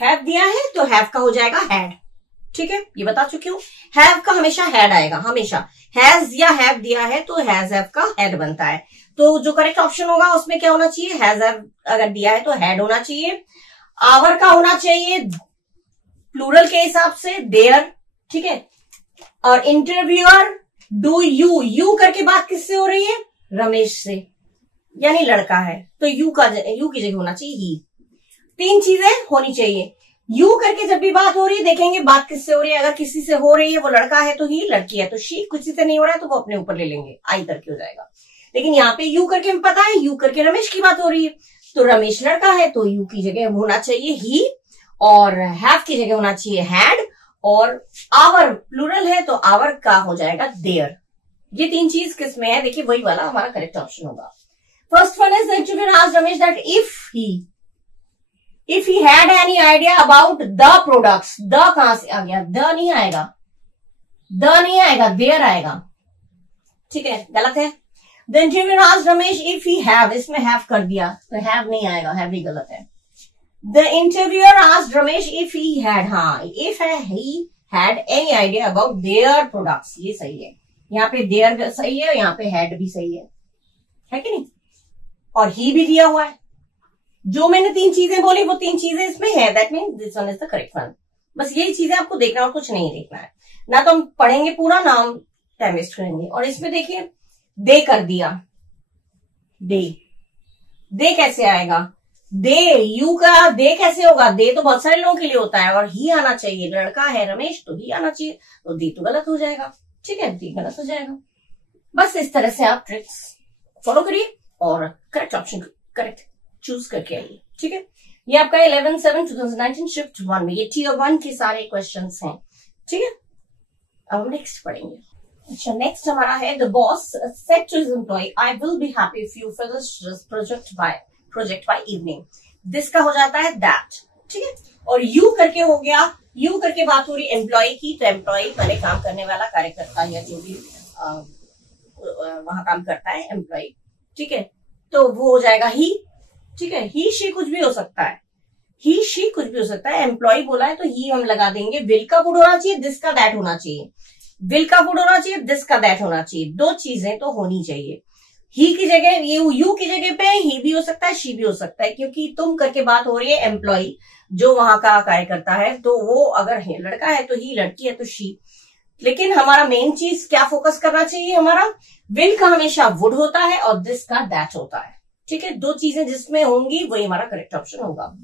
हैव दिया है तो हैव का हो जाएगा हैड। ठीक है, ये बता चुकी हूँ। हैव का हमेशा हैड आएगा, हमेशा। हैज या हैव दिया है तो हैज हैव का हैड बनता है। तो जो करेक्ट ऑप्शन होगा उसमें क्या होना चाहिए? हैज हैव अगर दिया है तो हैड होना चाहिए। आवर का होना चाहिए प्लूरल के हिसाब से देयर। ठीक है, और इंटरव्यूअर डू यू, यू करके बात किससे हो रही है? रमेश से, यानी लड़का है तो यू की जगह होना चाहिए ही। तीन चीजें होनी चाहिए। यू करके जब भी बात हो रही है देखेंगे बात किससे हो रही है। अगर किसी से हो रही है, वो लड़का है तो ही, लड़की है तो शी, किसी से नहीं हो रहा है तो वो अपने ऊपर ले लेंगे, आई करके हो जाएगा। लेकिन यहाँ पे यू करके हमें पता है, यू करके रमेश की बात हो रही है, तो रमेश लड़का है तो यू की जगह होना चाहिए ही, और हैव की जगह होना चाहिए हैड, और आवर प्लूरल है तो आवर का हो जाएगा देयर। ये तीन चीज किसमें है? देखिए वही वाला हमारा करेक्ट ऑप्शन होगा। First one is interviewer asked Ramesh that if he had any idea about the products, the कहां से आ गया, द नहीं आएगा, देयर आएगा, ठीक है, गलत है। The interviewer asked Ramesh if he have, इसमें हैव कर दिया तो हैव नहीं आएगा, हैव भी गलत है। The interviewer asked Ramesh if he had, हाँ if he had any idea about their products, ये सही है, यहाँ पे देयर सही है, यहाँ पे हैड भी सही है कि नहीं, और ही भी दिया हुआ है। जो मैंने 3 चीजें बोली वो 3 चीजें इसमें है, that mean this one is the correct one. बस यही चीजें आपको देखना और कुछ नहीं देखना है, ना तो हम पढ़ेंगे पूरा, ना हम टाइम वेस्ट करेंगे। और इसमें देखिए दे कर दिया, दे कैसे आएगा, दे यू का दे कैसे होगा, दे तो बहुत सारे लोगों के लिए होता है, और ही आना चाहिए, लड़का है रमेश तो ही आना चाहिए, तो दे तो गलत हो जाएगा, ठीक है, दे गलत हो जाएगा। बस इस तरह से आप ट्रिक्स फॉलो करिए और करेक्ट ऑप्शन करेक्ट चूज करके आइए, ठीक है। ये आपका 11/7/2019 शिफ्ट 1 में ये Tier 1 के सारे क्वेश्चंस हैं, ठीक है। अब हम नेक्स्ट पढ़ेंगे। अच्छा, नेक्स्ट हमारा है the boss said to his employee I will be happy if you finish this project by evening. This का हो जाता है दैट, ठीक है, और यू करके हो गया, यू करके बात हो रही एम्प्लॉय की, तो एम्प्लॉय पहले काम करने वाला कार्यकर्ता या जो भी वहां काम करता है एम्प्लॉय, ठीक है, तो वो हो जाएगा ही, ठीक है, ही शी कुछ भी हो सकता है, ही शी कुछ भी हो सकता है, एम्प्लॉय बोला है तो ही हम लगा देंगे, विल का वुड होना चाहिए, दिस का दैट होना चाहिए, विल का वुड होना चाहिए, दिस का दैट होना चाहिए, 2 चीजें तो होनी चाहिए। ही की जगह यू की जगह पे ही भी हो सकता है, शी भी हो सकता है, क्योंकि तुम करके बात हो रही है एम्प्लॉय जो वहां का कार्य करता है, तो वो अगर लड़का है तो ही, लड़की है तो शी। लेकिन हमारा मेन चीज क्या फोकस करना चाहिए, हमारा विल का हमेशा वुड होता है और दिस का दैट होता है, ठीक है, 2 चीजें जिसमें होंगी वही हमारा करेक्ट ऑप्शन होगा।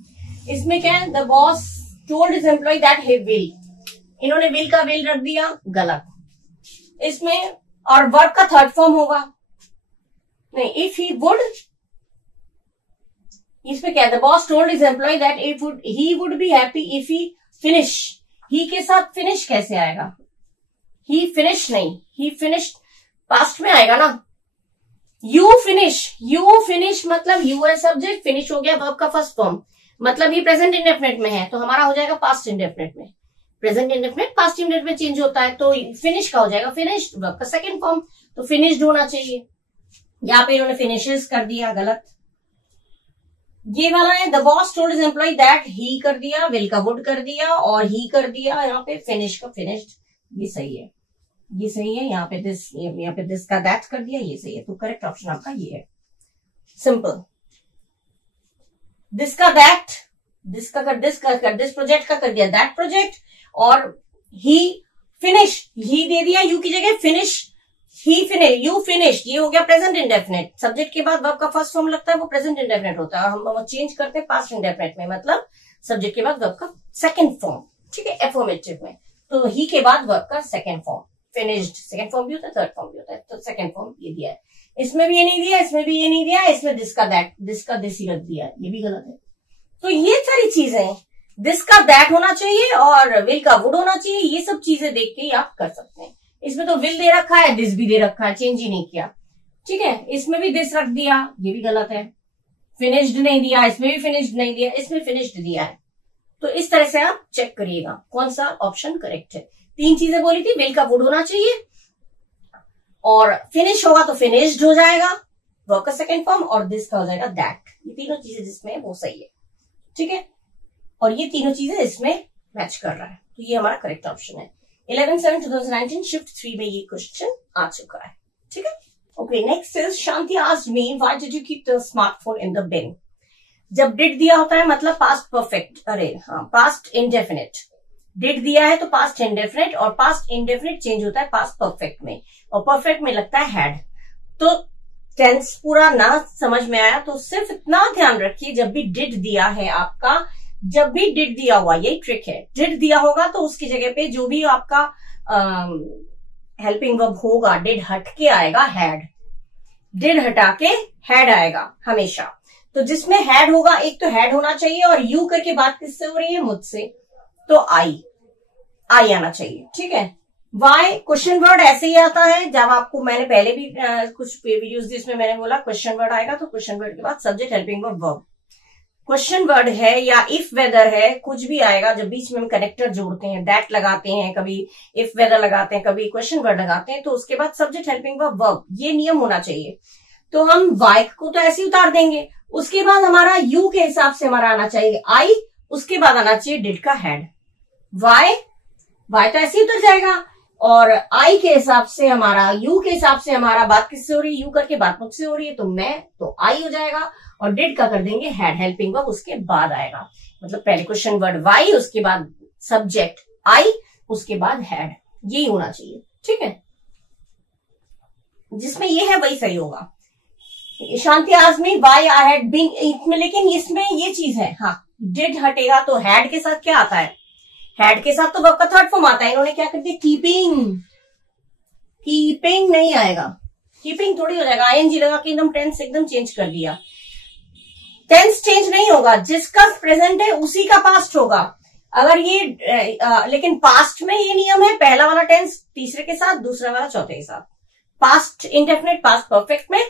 इसमें क्या है, the boss told his employee that he will, इन्होंने विल का विल रख दिया, गलत। इसमें और वर्ब का थर्ड फॉर्म होगा, नहीं, इफ ही वुड, इसमें क्या है, the boss told his employee that he would be happy if he finish, he के साथ फिनिश कैसे आएगा, ही फिनिश नहीं, ही फिनिश पास्ट में आएगा ना, यू फिनिश मतलब यू है सब्जेक्ट, फिनिश हो गया वर्ब का फर्स्ट फॉर्म, मतलब ये प्रेजेंट इंडेफिनिट में है, तो हमारा हो जाएगा पास्ट इंडेफिनिट में, प्रेजेंट इंडेफिनिट पास्ट इंडेफिनिट में चेंज होता है, तो फिनिश का हो जाएगा फिनिश्ड, वर्ब का सेकंड फॉर्म, तो फिनिश्ड होना चाहिए। यहाँ पे इन्होंने फिनिशेस कर दिया, गलत। ये वाला है the boss told his employee that he कर दिया, विल का वुड कर दिया और ही कर दिया, यहाँ पे फिनिश का फिनिश्ड, ये सही है, ये सही है। यहाँ पे दिस का दैट कर दिया, ये सही है, तो करेक्ट ऑप्शन आपका ये है, सिंपल। दिस का दैट, दिस प्रोजेक्ट का कर दिया दैट प्रोजेक्ट, और ही फिनिश, ही दे दिया यू की जगह, finish, he finish, you finish, ये हो गया प्रेजेंट इंडेफिनिट, सब्जेक्ट के बाद वर्ब का फर्स्ट फॉर्म लगता है वो प्रेजेंट इंडेफिनिट होता है, हम चेंज करते हैं पास्ट इंडेफिनिट में, मतलब सब्जेक्ट के बाद वर्ब का सेकंड फॉर्म, ठीक है, एफर्मेटिव में, तो ही के बाद वर्ब का second form, finished second form भी होता है, थर्ड फॉर्म भी होता है, तो सेकंड फॉर्म ये दिया है, इसमें भी ये नहीं दिया, इसमें भी ये नहीं दिया, इसमें दिस का दैट, दिस का दिस ही रख दिया, ये भी गलत है। तो ये सारी चीजें, दिस का दैट होना चाहिए और विल का वुड होना चाहिए, ये सब चीजें देख के आप कर सकते हैं। इसमें तो विल दे रखा है, दिस भी दे रखा है, चेंज ही नहीं किया, ठीक है, इसमें भी दिस रख दिया, ये भी गलत है, फिनिश्ड नहीं दिया, इसमें भी फिनिश्ड नहीं दिया, इसमें फिनिश्ड दिया है, तो इस तरह से आप चेक करिएगा कौन सा ऑप्शन करेक्ट है। 3 चीजें बोली थी, विल का वुड होना चाहिए और फिनिश होगा तो फिनिश्ड हो जाएगा वर्ब का सेकंड फॉर्म, और दिस का हो जाएगा दैट, ये तीनों चीजें जिसमें वो सही है, ठीक है, और ये तीनों चीजें इसमें मैच कर रहा है, तो ये हमारा करेक्ट ऑप्शन है। 11/7/2019 शिफ्ट 3 में ये क्वेश्चन आ चुका है, ठीक है। Okay, next is Shanti asked me why did you keep the smartphone in the bin. जब डिड दिया होता है मतलब past perfect, past indefinite, did दिया है तो पास्ट इंडेफिनिट, और पास्ट इंडेफिनिट चेंज होता है पास्ट परफेक्ट में, और परफेक्ट में लगता है हैड। तो टेंस पूरा ना समझ में आया तो सिर्फ इतना ध्यान रखिए, जब भी डिड दिया है आपका, जब भी डिड दिया हुआ, यही ट्रिक है, डिड दिया होगा तो उसकी जगह पे जो भी आपका हेल्पिंग वर्ब होगा, डिड हट के आएगा हैड, डिड हटा के हैड आएगा हमेशा। तो जिसमें हैड होगा, एक तो हैड होना चाहिए, और यू करके बात किससे हो रही है, मुझसे, तो आई आना चाहिए, ठीक है। वाई क्वेश्चन वर्ड ऐसे ही आता है, जब आपको मैंने पहले भी कुछ वीडियोस दी इसमें मैंने बोला क्वेश्चन वर्ड आएगा तो क्वेश्चन वर्ड के बाद subject helping verb verb. Question word है या इफ वेदर है, कुछ भी आएगा जब बीच में हम कनेक्टर जोड़ते हैं, दैट लगाते हैं, कभी इफ वेदर लगाते हैं, कभी क्वेश्चन वर्ड लगाते हैं, तो उसके बाद सब्जेक्ट हेल्पिंग वर्ब वर्ब, ये नियम होना चाहिए। तो हम वाई को तो ऐसे ही उतार देंगे, उसके बाद हमारा यू के हिसाब से हमारा आना चाहिए आई, उसके बाद आना चाहिए डिड का हैड। वाई तो ऐसे ही उतर जाएगा, और आई के हिसाब से हमारा, यू के हिसाब से हमारा बात किससे हो रही है, यू करके बात मुझसे हो रही है तो मैं, तो आई हो जाएगा, और डिड का कर देंगे हैड, हेल्पिंग वर्ब उसके बाद आएगा। मतलब पहले क्वेश्चन वर्ड वाई, उसके बाद सब्जेक्ट आई, उसके बाद हैड, यही होना चाहिए। ठीक है, जिसमें ये है वही सही होगा। Shanti asked me why I had been, इसमें लेकिन इसमें ये चीज है, हाँ डिड हटेगा तो हैड के साथ क्या आता है, हैड के साथ तो वर्ब का थर्ड फॉर्म आता है। इन्होंने क्या कर दिया, कीपिंग नहीं आएगा, कीपिंग थोड़ी हो जाएगा, आईएनजी लगा के एकदम टेंस एकदम चेंज कर दिया। टेंस चेंज नहीं होगा, जिसका प्रेजेंट है उसी का पास्ट होगा। अगर ये लेकिन पास्ट में ये नियम है, पहला वाला टेंस तीसरे के साथ, दूसरा वाला चौथे के साथ। पास्ट इंडेफिनिट, पास्ट परफेक्ट में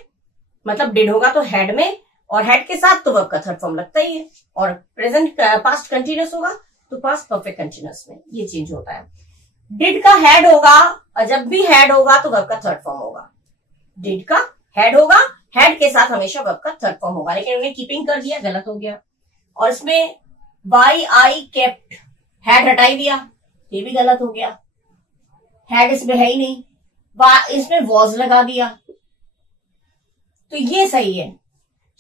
मतलब डिड होगा तो हैड में, और हैड के साथ तो वर्ब का थर्ड फॉर्म लगता ही है, और प्रेजेंट पास्ट कंटिन्यूअस होगा तो पास्ट परफेक्ट कंटिन्यूअस में ये चेंज होता है। डिड का हैड होगा, और जब भी हैड होगा तो वर्ब का थर्ड फॉर्म होगा। डिड का हैड होगा, हैड के साथ हमेशा वर्ब का थर्ड फॉर्म होगा, लेकिन उन्हें कीपिंग कर दिया, गलत हो गया। और इसमें बाई आई केप्ट, हैड हटाई दिया, ये भी गलत हो गया, हैड इसमें है ही नहीं, इसमें वॉज लगा दिया, तो ये सही है।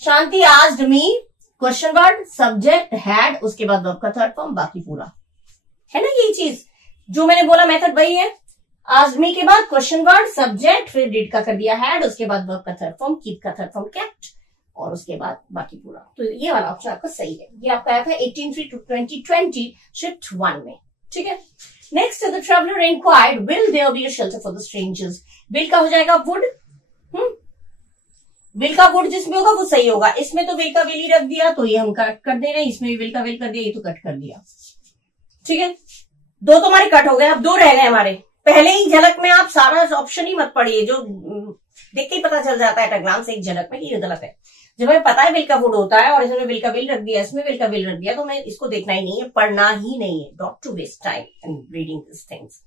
Shanti asked me, question word subject had, उसके बाद वर्ब का थर्ड फॉर्म, बाकी पूरा है ना। यही चीज जो मैंने बोला मेथड वही है। आस्क्ड मी के बाद क्वेश्चन वर्ड सब्जेक्ट, फिर डिड का कर दिया हैड, उसके बाद वर्ब का थर्ड फॉर्म, कीप का थर्ड फॉर्म केप्ट, और उसके बाद बाकी पूरा। तो ये वाला ऑप्शन आपका सही है। ये आपका आया था 18/3/2020 शिफ्ट 1 में। ठीक है, next the traveller inquired will there be a shelter for the strangers. Will का हो जाएगा वुड, विल का वुड जिसमें होगा वो सही होगा। इसमें तो विल का विल ही रख दिया तो ये हम कट कर दे रहे हैं, इसमें भी विल का विल कर दिया, ये तो कट कर दिया। ठीक है, दो तो हमारे कट हो गए, अब दो रह गए हमारे। पहले ही झलक में आप सारा ऑप्शन ही मत पढ़िए, जो देख के ही पता चल जाता है ग्लांस से एक झलक में कि ये गलत है। जब हमें पता है विल का वुड होता है और इसमें विल का विल रख दिया, इसमें विल का विल रख दिया, तो मैं इसको देखना ही नहीं है, पढ़ना ही नहीं है। डॉट to waste time in reading this things.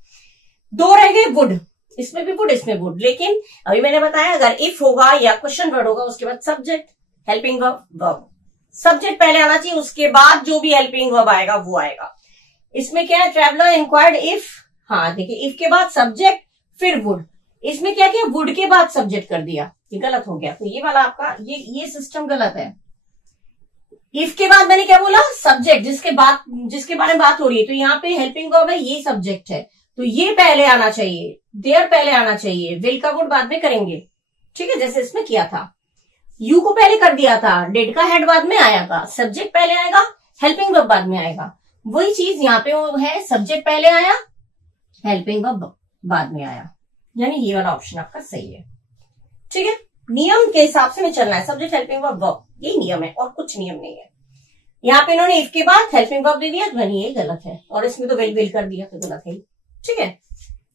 दो रह गए वुड, इसमें भी वुड इसमें वुड, लेकिन अभी मैंने बताया अगर इफ होगा या क्वेश्चन वर्ड होगा उसके बाद subject helping verb verb. Subject पहले आना चाहिए, उसके बाद जो भी हेल्पिंग वर्ब आएगा वो आएगा। इसमें क्या है, ट्रैवलर इंक्वायर्ड इफ, हाँ देखिए इफ के बाद सब्जेक्ट फिर वुड, इसमें क्या किया वुड के बाद सब्जेक्ट कर दिया, ये गलत हो गया। तो ये वाला आपका ये सिस्टम गलत है। इफ के बाद मैंने क्या बोला, सब्जेक्ट जिसके बारे में बात हो रही है, तो यहाँ पे हेल्पिंग वर्ब है, ये सब्जेक्ट है, तो ये पहले आना चाहिए, देयर पहले आना चाहिए, विल का वुड बाद में करेंगे। ठीक है, जैसे इसमें किया था, यू को पहले कर दिया था, डिड का हेड बाद में आया था, सब्जेक्ट पहले आएगा, हेल्पिंग वर्ब बाद में आएगा। वही चीज यहाँ पे वो है, सब्जेक्ट पहले आया, हेल्पिंग वर्ब बाद में आया, यानी ये वाला ऑप्शन आपका सही है। ठीक है, नियम के हिसाब से में चलना है, सब्जेक्ट हेल्पिंग वर्ब वर्ब, यही नियम है और कुछ नियम नहीं है। यहाँ पे इन्होंने इफ के बाद हेल्पिंग वर्ब दे दिया, ये गलत है, और इसमें तो विल कर दिया तो गलत है। ठीक है,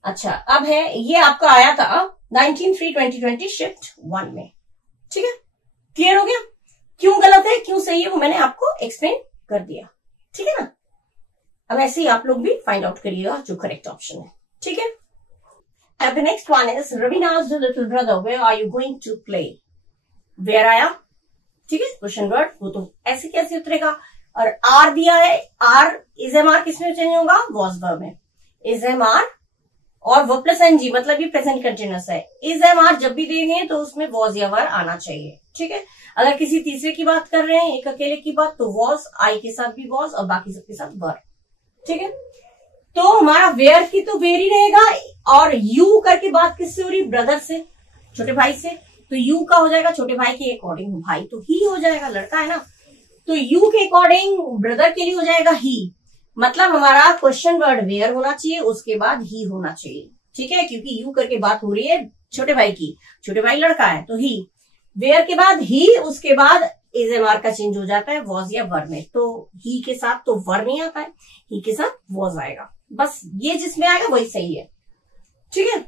अच्छा अब है, ये आपका आया था 19/3/2020 शिफ्ट 1 में। ठीक है, क्लियर हो गया, क्यों गलत है क्यों सही है वो मैंने आपको एक्सप्लेन कर दिया। ठीक है ना, अब ऐसे ही आप लोग भी फाइंड आउट करिएगा जो करेक्ट ऑप्शन है। ठीक है, अब the next one is Raveena asked the little brother where are you going to play. Where आया, ठीक है, क्वेश्चन वर्ड, वो तो ऐसे कैसे उतरेगा। और आर दिया है, आर इज एम आर किसमें चेंज होगा, वॉज वर्ब में, इज एम आर और वर्ब प्लस एनजी, मतलब ये प्रेजेंट कंटिन्यूअस है। इज एम आर जब भी देंगे तो उसमें वॉज या वर आना चाहिए। ठीक है, अगर किसी तीसरे की बात कर रहे हैं, एक अकेले की बात, तो वॉज, आई के साथ भी वॉज और बाकी सबके साथ वर। ठीक है, तो हमारा वेयर की तो वेयर ही रहेगा, और यू करके बात किससे हो रही, ब्रदर से, छोटे भाई से, तो यू का हो जाएगा छोटे भाई के अकॉर्डिंग, भाई तो ही हो जाएगा, लड़का है ना, तो यू के अकॉर्डिंग ब्रदर के लिए हो जाएगा ही। मतलब हमारा क्वेश्चन वर्ड वेयर होना चाहिए, उसके बाद ही होना चाहिए। ठीक है, क्योंकि यू करके बात हो रही है छोटे भाई की, छोटे भाई लड़का है तो ही, वेयर के बाद ही, उसके बाद इज एम आर का चेंज हो जाता है वॉज या वर में, तो ही के साथ तो वर नहीं आता है, ही के साथ वॉज आएगा। बस ये जिसमें आएगा वही सही है। ठीक है।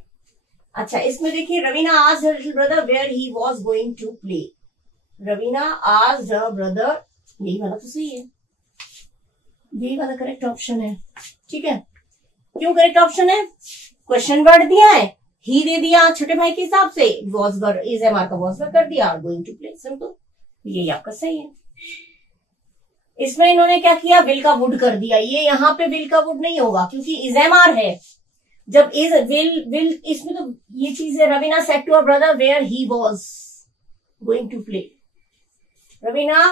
अच्छा, इसमें देखिए Raveena asked her little brother where he was going to play. Raveena asked her brother, यही वाला तो सही है, यही वाला करेक्ट ऑप्शन है। ठीक है, क्यों करेक्ट ऑप्शन है? क्वेश्चन वर्ड दिया है, ही दे दिया छोटे भाई के हिसाब से, was word is am are का वॉज वर्ड कर दिया, गोइंग टू प्ले, सिंपल, यही आपका सही है। इसमें इन्होंने क्या किया, विल का वुड कर दिया। ये यहाँ पे विल का वुड नहीं होगा क्योंकि इज एम आर है। जब इज विल इसमें तो ये चीज है, Raveena said to her brother where he was going to play. Raveena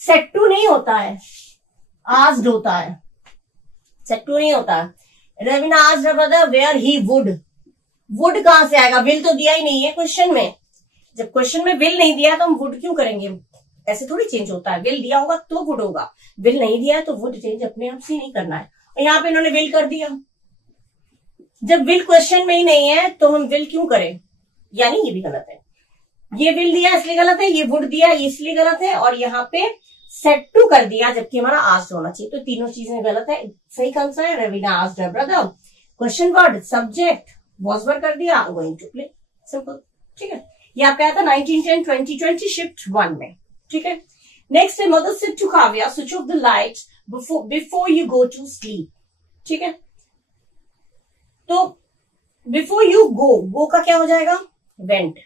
said to नहीं होता है, आस्क्ड होता है, सेड टू नहीं होता है। Raveena asked her brother where he would, would कहां से आएगा, विल तो दिया ही नहीं है क्वेश्चन में। जब क्वेश्चन में विल नहीं दिया तो हम वुड क्यों करेंगे, ऐसे थोड़ी चेंज होता है, विल दिया होगा तो वुड होगा, विल नहीं दिया है तो वुड चेंज अपने आप से नहीं करना है। और यहाँ पे इन्होंने विल कर दिया, जब विल क्वेश्चन में ही नहीं है तो हम विल क्यों करें, यानी ये भी गलत है। ये विल दिया इसलिए गलत है, ये वुड दिया इसलिए गलत है, और यहाँ पे सेड टू कर दिया जबकि हमारा आस्क्ड होना चाहिए। तो तीनों चीजें गलत है। सही कौन सा है, Raveena asked her brother, question word subject was word कर दिया, गोइंग टू प्ले, सिंपल। ठीक है, ये आपका आता 1910 2020 शिफ्ट 1 में। ठीक है, नेक्स्ट है mother said to Kavya switch off the lights before you go to sleep. ठीक है, तो बिफोर यू गो का क्या हो जाएगा, वेंट।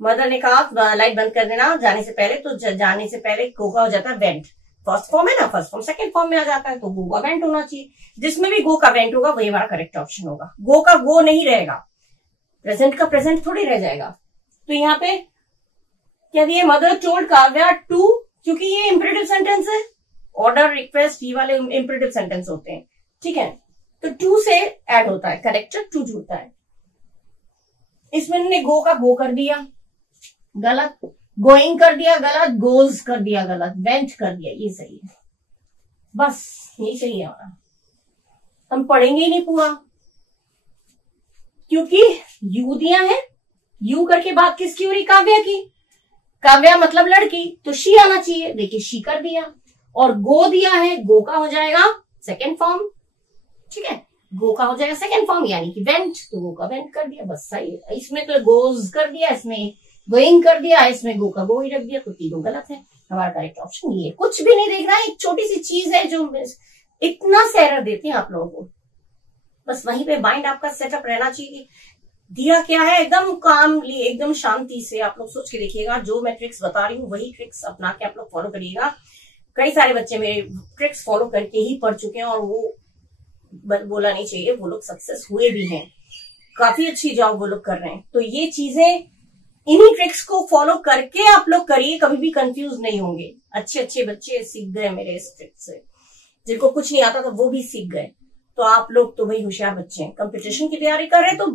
मदर ने कहा लाइट बंद कर देना जाने से पहले, तो जाने से पहले गो का हो जाता है वेंट। फर्स्ट फॉर्म है ना, फर्स्ट फॉर्म सेकंड फॉर्म में आ जाता है, तो गो का वेंट होना चाहिए। जिसमें भी गो का वेंट होगा वही हमारा करेक्ट ऑप्शन होगा। गो का गो नहीं रहेगा, प्रेजेंट का प्रेजेंट थोड़ी रह जाएगा। तो यहाँ पे क्या दिया, मदर टोल्ड काव्या टू, क्योंकि ये इंपरेटिव सेंटेंस है, ऑर्डर रिक्वेस्ट ये वाले इंपरेटिव सेंटेंस होते हैं। ठीक है, तो टू से ऐड होता है, करेक्टर टू जुड़ता है। इसमें इन्होंने गो का गो कर दिया गलत, गोइंग कर दिया गलत, गोज कर दिया गलत, वेंट कर दिया, ये सही है, बस यही सही है हमारा। हम पढ़ेंगे ही नहीं पूरा क्योंकि यू दिया है, यू करके बात किसकी हो रही, काव्या की। काव्या मतलब लड़की, तो शी आना चाहिए, देखिए शी कर दिया। और गो दिया है, गो का हो जाएगा सेकेंड फॉर्म। ठीक है, गो का हो जाएगा सेकेंड फॉर्म यानी कि वेंट, तो गो का वेंट कर दिया, बस सही है। इसमें तो गोज कर दिया, इसमें गोइंग कर दिया, इसमें गो का गो ही रख दिया, तो तीनों गलत है। हमारा करेक्ट ऑप्शन ये, कुछ भी नहीं देखना है, एक छोटी सी चीज है जो इतना सा एरर देती है आप लोगों को, बस वहीं पे माइंड आपका सेटअप रहना चाहिए। दिया क्या है, एकदम कामली, एकदम शांति से आप लोग सोच के देखिएगा। जो मैं ट्रिक्स बता रही हूँ वही ट्रिक्स अपना के आप लोग फॉलो करिएगा। कई सारे बच्चे मेरे ट्रिक्स फॉलो करके ही पढ़ चुके हैं और वो बोला नहीं चाहिए, वो लोग सक्सेस हुए भी हैं, काफी अच्छी जॉब वो लोग कर रहे हैं। तो ये चीजें, इन्हीं ट्रिक्स को फॉलो करके आप लोग करिए, कभी भी कंफ्यूज नहीं होंगे। अच्छे अच्छे बच्चे सीख गए मेरे इस ट्रिक से, जिनको कुछ नहीं आता था वो भी सीख गए। तो आप लोग तो भाई होशियार बच्चे हैं, कंपटीशन की तैयारी कर रहे हैं तो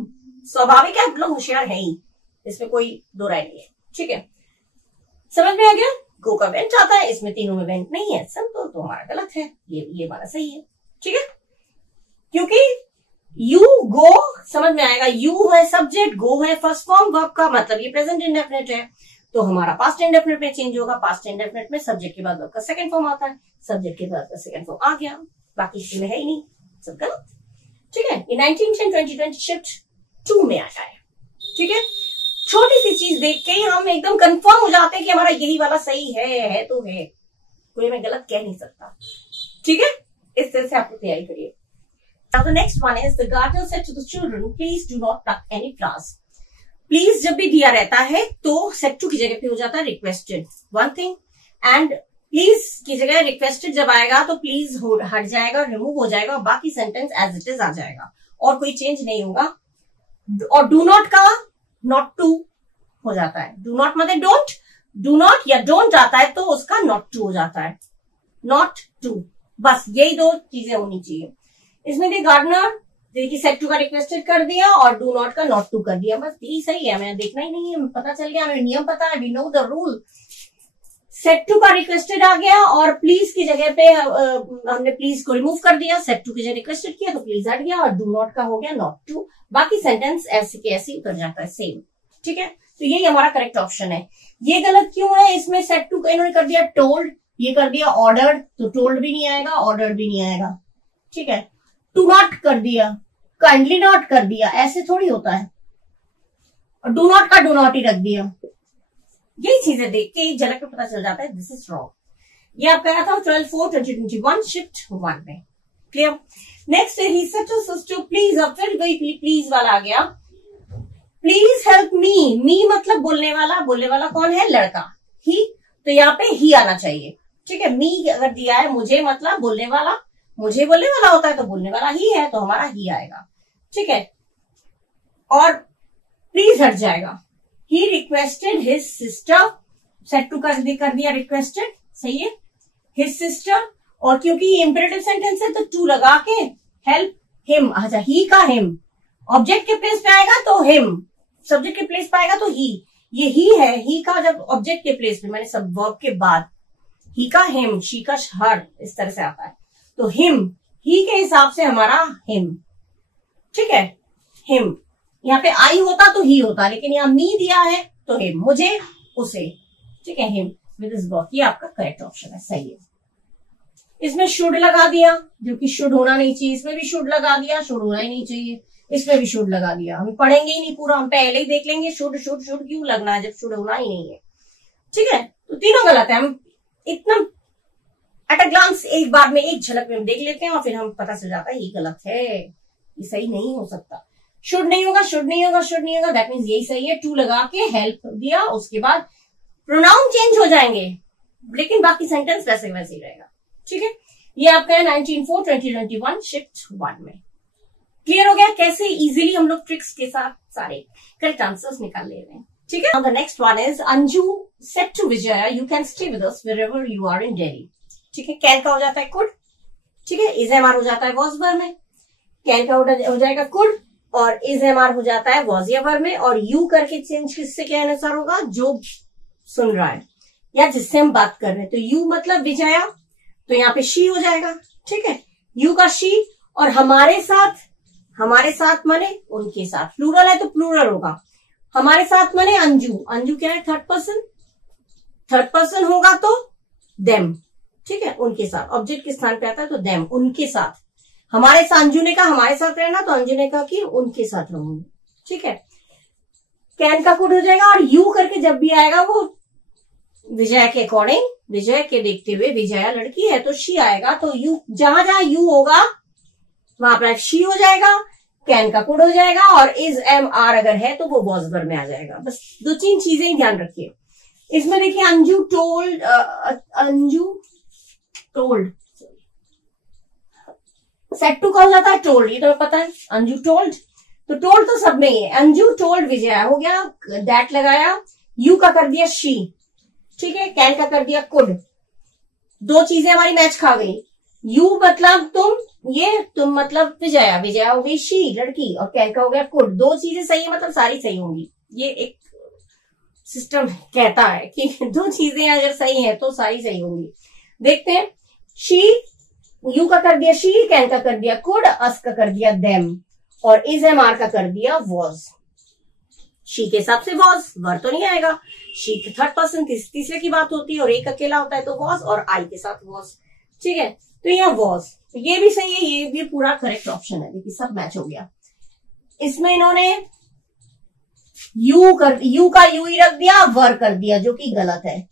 स्वाभाविक है आप लोग होशियार हैं ही, इसमें कोई दो राय नहीं है। ठीक है, समझ में आ गया। गो का वेंट आता है, इसमें तीनों में वेंट नहीं है, सब तो हमारा गलत है, ये हमारा सही है। ठीक है, क्योंकि यू गो समझ में आएगा, यू है सब्जेक्ट, गो है फर्स्ट फॉर्म वर्ब का, मतलब ये प्रेजेंट इंडेफिनिट है, तो हमारा पास्ट इंडेफिनिट में चेंज होगा। पास्ट इंडेफिनिट में सब्जेक्ट के बाद वर्ब का सेकंड फॉर्म आता है, सब्जेक्ट के बाद सेकंड फॉर्म आ गया, बाकी इसमें है ही नहीं, सब गलत। ठीक है, ये 1910 2020 शिफ्ट 2 में आता है। ठीक है, छोटी सी चीज देख के हम एकदम कंफर्म हो जाते हैं कि हमारा यही वाला सही है तो है, कोई हमें गलत कह नहीं सकता। ठीक है, इस तरह से आप लोग तैयारी करिए। Now the next one is the gardener said to the children, please do not pluck any flowers. Please जब भी दिया रहता है तो said to की जगह पे हो जाता है requested, one thing, and please की जगह requested जब आएगा तो please हट जाएगा, remove हो जाएगा, और बाकी sentence as it is आ जाएगा और कोई change नहीं होगा। और do not का not to हो जाता है, do not मतलब don't, do not या don't आता है तो उसका not to हो जाता है, not to, बस यही दो चीजें होनी चाहिए। इसमें भी गार्डनर देखिए सेट टू का रिक्वेस्टेड कर दिया और डू नॉट का नॉट टू कर दिया, बस यही सही है। हमें देखना ही नहीं है, पता चल गया, हमें नियम पता है, we know the rule. Said to का रिक्वेस्टेड आ गया और प्लीज की जगह पे हमने प्लीज को रिमूव कर दिया, सेट टू की जगह रिक्वेस्टेड किया तो प्लीज हट गया, और डू नॉट का हो गया नॉट टू, बाकी सेंटेंस ऐसे के ऐसे उतर जाता है सेम। ठीक है, तो यही हमारा करेक्ट ऑप्शन है। ये गलत क्यों है, इसमें सेट टू का इन्होंने कर दिया टोल्ड, ये कर दिया ऑर्डर्ड, तो टोल्ड भी नहीं आएगा, ऑर्डर्ड भी नहीं आएगा। ठीक है, टू नॉट कर दिया, काइंडली नॉट कर दिया, ऐसे थोड़ी होता है। और डू नॉट का डू नॉट ही रख दिया। यही चीजें देख के झलक में पता चल जाता है दिस इज रॉन्ग। ये आप कहा था 12/4/2021 शिफ्ट 1 में। Clear. Next he said to sister please, अब फिर वही प्लीज वाला आ गया। प्लीज हेल्प मी, मी मतलब बोलने वाला, बोलने वाला कौन है? लड़का। ही, तो यहाँ पे ही आना चाहिए। ठीक है, मी अगर दिया है मुझे मतलब बोलने वाला, मुझे बोलने वाला होता है तो बोलने वाला ही है, तो हमारा ही आएगा। ठीक है, और प्लीज हट जाएगा। He requested his sister, said to कर दिया रिक्वेस्टेड, सही है, हिज सिस्टर। और क्योंकि इंपेरेटिव सेंटेंस है तो टू लगा के हेल्प हिम। अच्छा, ही का हिम ऑब्जेक्ट के प्लेस पे आएगा तो हिम, सब्जेक्ट के प्लेस पे आएगा तो ही। ये ही है, ही का जब ऑब्जेक्ट के प्लेस पे, मैंने सब वर्ब के बाद, ही का हिम, शी का हर, इस तरह से आता है तो हिम, ही के हिसाब से हमारा हिम। ठीक है, हिम। यहाँ पे आई होता तो ही होता, लेकिन यहाँ मी दिया है तो हिम, मुझे उसे। ठीक है, हिम विद दिस वर्ब, ये आपका करेक्ट ऑप्शन है, सही है। इसमें शुड लगा दिया, जो कि शुड होना नहीं चाहिए। इसमें भी शुड लगा दिया, शुड होना ही नहीं चाहिए। इसमें भी शुड लगा दिया। हम पढ़ेंगे ही नहीं पूरा, हम पहले ही देख लेंगे शुड शुड शुड क्यों लगना है जब शुड होना ही नहीं है। ठीक है, तो तीनों गलत है। हम इतना एट अ ग्लांस एक बार में, एक झलक में हम देख लेते हैं और फिर हम पता चल जाता है ये गलत है, ये सही नहीं हो सकता। शुड नहीं होगा, शुड नहीं होगा, शुड नहीं होगा, दैट मीन्स यही सही है। टू लगा के हेल्प दिया, उसके बाद प्रोनाउन चेंज हो जाएंगे, लेकिन बाकी सेंटेंस वैसे वैसे ही रहेगा। ठीक है, ये आपका है 19/4/2021 शिफ्ट 1 में। क्लियर हो गया कैसे इजीली हम लोग ट्रिक्स के साथ सारे करेक्ट आंसर्स निकाल ले रहे हैं। ठीक है, the next one is Anju said to Vijaya you can stay with us wherever you are in Delhi. ठीक है, कैन का हो जाता है कुड। ठीक है, इज एम आर हो जाता है वॉज वर्ब में। कैन का हो जाएगा कुड और इज एम आर हो जाता है वॉज या वर्ब में। और यू करके चेंज किससे क्या अनुसार होगा? जो सुन रहा है या जिससे हम बात कर रहे हैं। तो यू मतलब विजया, तो यहाँ पे शी हो जाएगा। ठीक है, यू का शी। और हमारे साथ माने उनके साथ, प्लूरल है तो प्लूरल होगा। हमारे साथ माने अंजू, अंजू क्या है? थर्ड पर्सन होगा तो देम। ठीक है, उनके साथ, ऑब्जेक्ट के स्थान पे आता है तो देम, उनके साथ। हमारे साथ, अंजू ने कहा हमारे साथ रहना तो अंजू ने कहा कि उनके साथ रहूंगी। ठीक है, कैन का कोड हो जाएगा। और यू करके जब भी आएगा वो विजया के अकॉर्डिंग, विजय के देखते हुए, विजया लड़की है तो शी आएगा। तो यू, जहां जहां यू होगा वहां पर शी हो जाएगा, कैन का कोड हो जाएगा। और इज एम आर अगर है तो वो वॉज वर्ब में आ जाएगा। बस 2-3 चीजें ही ध्यान रखिए इसमें। देखिए, अंजू टोल्ड, सेट टू का हो जाता है टोल्ड, ये तो पता है। अंजू टोल्ड, तो टोल्ड तो सब में ही है। अंजू टोल्ड विजया हो गया, दैट लगाया। यू का कर दिया शी। ठीक है, कैन का कर दिया कुड। 2 चीजें हमारी मैच खा गई। यू मतलब तुम, ये तुम मतलब विजया, विजया हो गई शी लड़की, और कैन का हो गया कुड। 2 चीजें सही है मतलब सारी सही होंगी। ये एक सिस्टम कहता है कि 2 चीजें अगर सही है तो सारी सही होंगी। देखते हैं, शी, यू का कर दिया शी, कैन का कर दिया कुड, अस का कर दिया देम, और इज एम आर का कर दिया वॉज। शी के हिसाब से वॉज, वर तो नहीं आएगा। शी के थर्ड पर्सन तीसरे की बात होती है और एक अकेला होता है तो वॉज, और आई के साथ वॉज। ठीक है, तो यहाँ वॉज, ये भी सही है, ये भी पूरा करेक्ट ऑप्शन है। देखिए, सब मैच हो गया। इसमें इन्होंने यू का यू ही रख दिया, वर कर दिया, जो कि गलत है।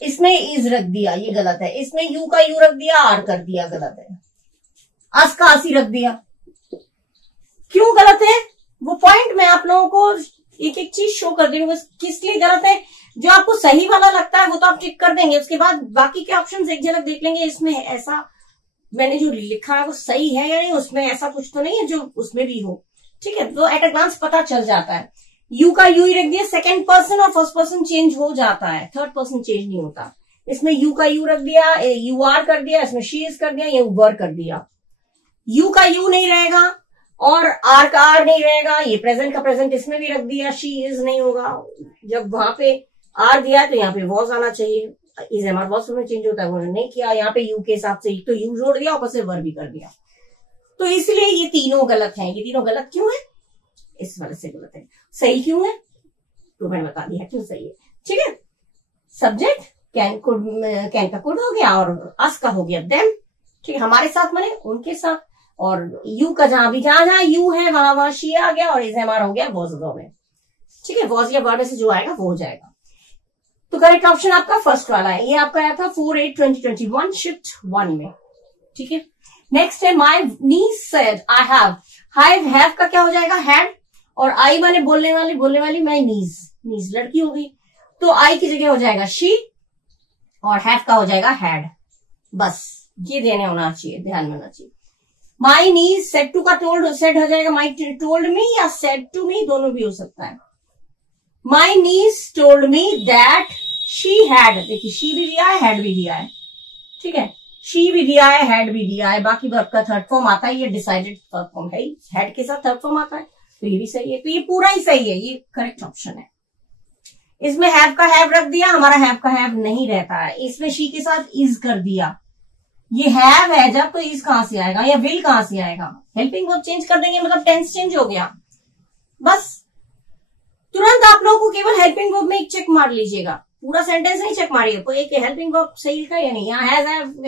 इसमें इज रख दिया, ये गलत है। इसमें यू का यू रख दिया, आर कर दिया, गलत है। अस का असी रख दिया, क्यों गलत है? वो पॉइंट मैं आप लोगों को एक एक चीज शो कर दी हूँ, किस लिए गलत है। जो आपको सही वाला लगता है वो तो आप टिक कर देंगे, उसके बाद बाकी के ऑप्शन एक झलक देख लेंगे। इसमें ऐसा मैंने जो लिखा है वो सही है या नहीं, उसमें ऐसा कुछ तो नहीं है जो उसमें भी हो। ठीक है, तो एट अ ग्लांस पता चल जाता है। यू का यू ही रख दिया, सेकंड पर्सन और फर्स्ट पर्सन चेंज हो जाता है, थर्ड पर्सन चेंज नहीं होता। इसमें यू का यू रख दिया, यू आर कर दिया, इसमें शी इज कर दिया, ये वर कर दिया। यू का यू नहीं रहेगा और आर का आर नहीं रहेगा। ये प्रेजेंट का प्रेजेंट इसमें भी रख दिया, शी इज नहीं होगा। जब वहां पे आर दिया तो यहाँ पे वॉज आना चाहिए। इज एम आर वॉज में चेंज होता है, उन्होंने नहीं किया। यहाँ पे यू के हिसाब से तो यू जोड़ दिया, ऊपर से वर भी कर दिया। तो इसलिए ये तीनों गलत हैं। ये तीनों गलत क्यों है? इस वजह से गलत है। सही क्यों है तो मैंने बता दिया क्यों सही है। ठीक है, सब्जेक्ट कैन का कुड हो गया और अस का हो गया देम। ठीक है, हमारे साथ माने उनके साथ, और यू का जहां जहां यू है वहां शी आ गया और इज हमारा हो गया वॉज में। ठीक है, वॉज या वर्ड में से जो आएगा वो हो जाएगा। तो करेक्ट ऑप्शन आपका फर्स्ट वाला है। ये आपका आया था 4/8/2021 शिफ्ट 1 में। ठीक है, नेक्स्ट है माई नीस सेड आई हैव का क्या हो जाएगा हैड, और आई माने बोलने वाली माई नीज लड़की हो गई, तो आई की जगह हो जाएगा शी और हैव का हो जाएगा हैड। बस ये देने होना चाहिए, ध्यान में होना चाहिए। माई नीज सेड टू का टोल्ड सेड हो जाएगा माई टोल्ड मी या सेड टू मी, दोनों भी हो सकता है। My niece told me that she had, देखिए शी भी दिया है हैड भी दिया है। ठीक है, शी भी दिया है हैड भी दिया है, बाकी वर्ब का थर्ड फॉर्म आता है, ये डिसाइडेड थर्ड फॉर्म है, हैड के साथ थर्ड फॉर्म आता है, तो ये भी सही है। तो ये पूरा ही सही है, ये करेक्ट ऑप्शन है। इसमें हैव का हैव रख दिया, हमारा हैव का हैव नहीं रहता है। इसमें शी के साथ इज कर दिया, ये हैव है जब, तो इज कहां से आएगा या विल कहां से आएगा। हेल्पिंग वर्ब चेंज कर देंगे मतलब टेंस चेंज हो गया। बस तुरंत आप लोगों को केवल हेल्पिंग वर्ब में एक चेक मार लीजिएगा, पूरा सेंटेंस नहीं चेक मारिए, कोई एक हेल्पिंग वर्ब सही लिखा है या नहीं। यहाँ